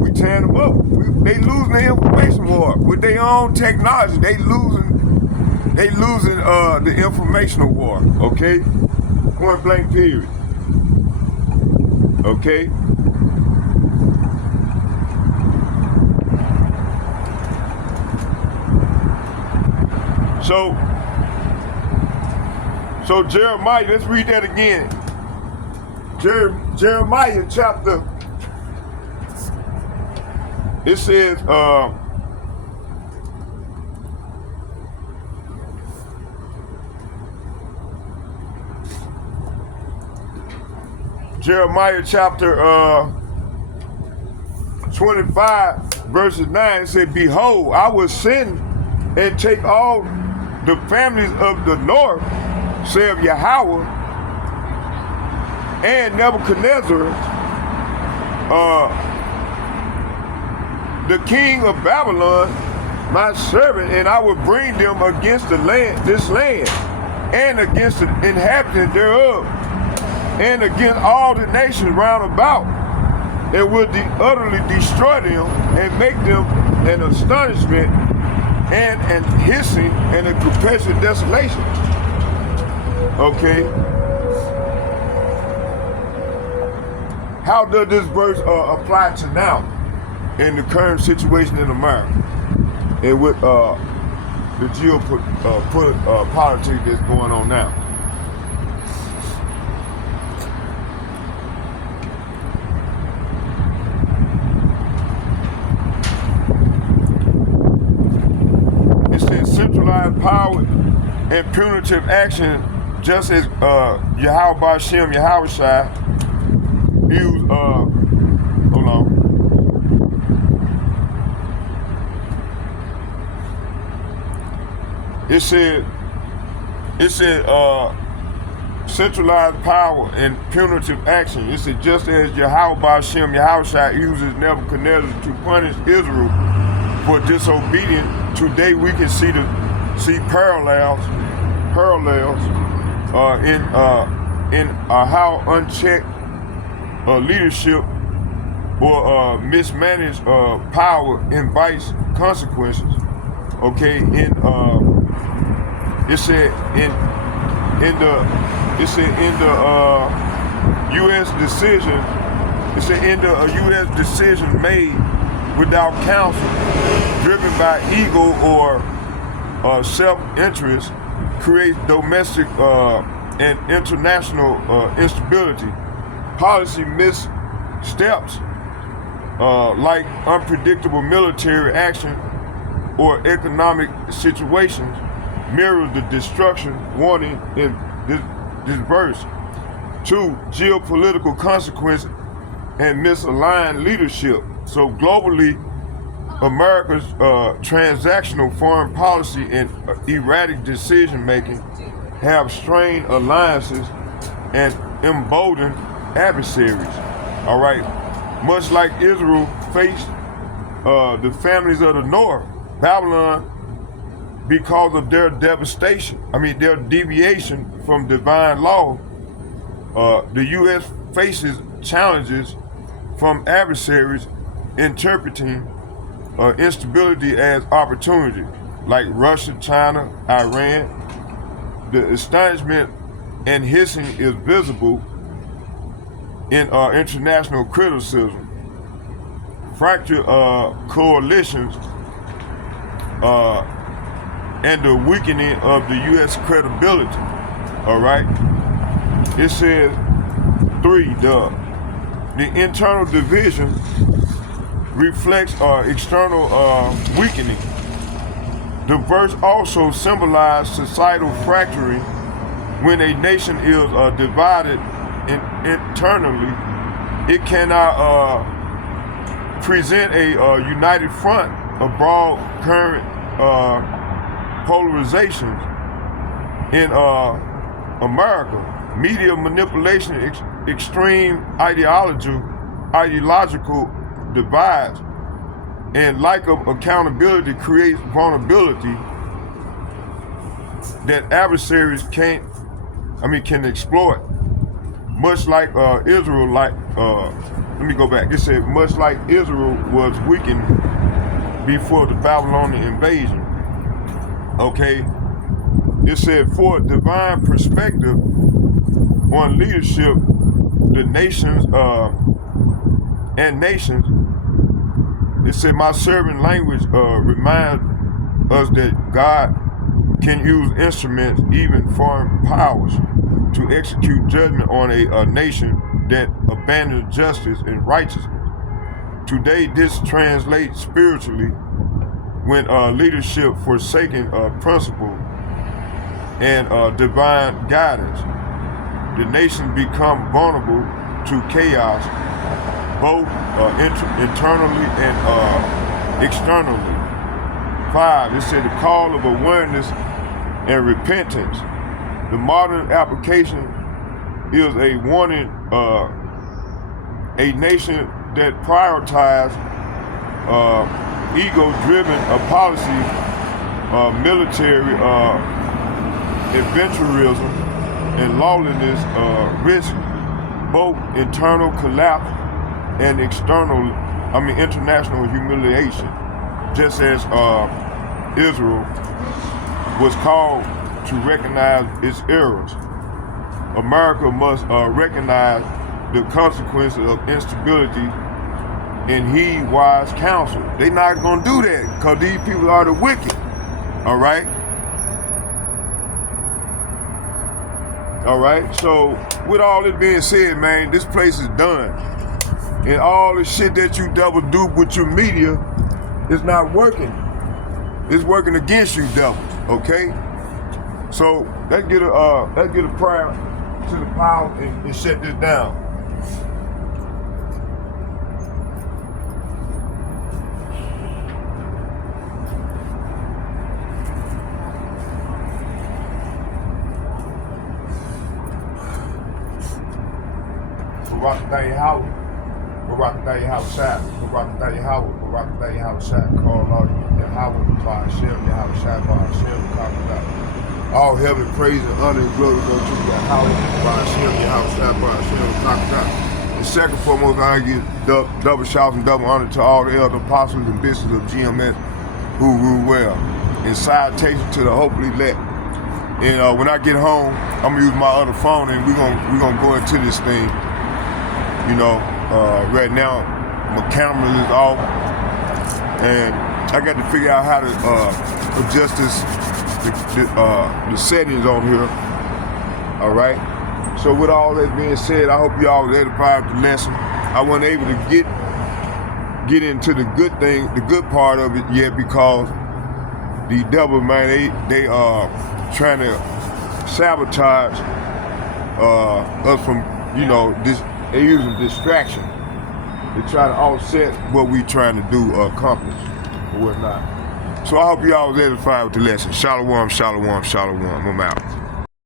We tearing them up. They losing the information war with their own technology. They losing the informational war. Okay, point blank period. Okay. So Jeremiah, let's read that again. Jeremiah chapter, it says, Jeremiah chapter 25, verses 9, it said, behold, I will send and take all the families of the north, saith Yahweh, and Nebuchadnezzar, the king of Babylon, my servant, and I will bring them against this land, and against the inhabitants thereof, and against all the nations round about, and will utterly destroy them, and make them an astonishment, and an hissing, and a perpetual desolation. Okay. How does this verse apply to now in the current situation in America and with the geopolitics that's going on now? It says centralized power and punitive action, just as Yahweh Bashem, Yahweh Shai, used, hold on. It said centralized power and punitive action. It said just as Yahweh Bashem, Yahweh Shai uses Nebuchadnezzar to punish Israel for disobedience, today we can see parallels in how unchecked leadership or mismanaged power invites consequences. Okay, it said in the U.S. decision. It said in the U.S. decision made without counsel, driven by ego or self-interest, creates domestic and international instability. Policy missteps like unpredictable military action or economic situations mirror the destruction warning in this verse. 2, geopolitical consequences and misaligned leadership. So globally, America's transactional foreign policy and erratic decision making have strained alliances and emboldened adversaries. All right, much like Israel faced the families of the north, Babylon because of their their deviation from divine law, the U.S. faces challenges from adversaries interpreting instability as opportunity, like Russia, China, Iran. The astonishment and hissing is visible in international criticism. Fractured coalitions and the weakening of the U.S. credibility. All right. It says 3. The internal division reflects external weakening. The verse also symbolizes societal fracturing. When a nation is divided internally, it cannot present a united front of broad current polarizations. In America, media manipulation, extreme ideological divides, and lack of accountability creates vulnerability that adversaries can exploit. Much like Israel, let me go back. It said, much like Israel was weakened before the Babylonian invasion. Okay. It said, for a divine perspective on leadership, the nations and nations. It said, my servant language reminds us that God can use instruments, even foreign powers, to execute judgment on a nation that abandons justice and righteousness. Today, this translates spiritually when leadership forsaken principle and divine guidance. The nation become vulnerable to chaos, both internally and externally. 5, it said the call of awareness and repentance. The modern application is a warning, a nation that prioritizes ego-driven policy, military adventurism, and lawlessness risk both internal collapse and international humiliation, just as Israel was called to recognize its errors. America must recognize the consequences of instability and heed wise counsel. They're not gonna do that because these people are the wicked. All right? All right, so with all this being said, man, this place is done. And all the shit that you double dupe with your media is not working. It's working against you, devils, okay? So let's get a prayer to the power and shut this down. Barakatah Yahweh, Barakatah Yahweh Shai, Barakatah Yahweh, Barakatah Yahweh Shai, call out Yahweh, Ba'ashem, Yahweh Shai, Ba'ashem, Barakatah. All heaven, praise, and honor and glory go to Yahweh, Ba'ashem, Yahweh Shai, Ba'ashem, Barakatah. And second foremost, I give double shout and double honor to all the elder apostles and bishops of GMS who rule well. And salutation to the hopefully elect. And when I get home, I'm gonna use my other phone and we're gonna go into this thing. You know, right now my camera is off, and I got to figure out how to adjust the settings on here. All right. So with all that being said, I hope y'all was edified with the lesson. I wasn't able to get into the good thing, the good part of it yet, because the devil, man, they trying to sabotage us from, you know, this. They're using distraction to try to offset what we trying to do accomplish or whatnot. So I hope y'all was edified with the lesson. Shalom, shalom, shalom. I'm out.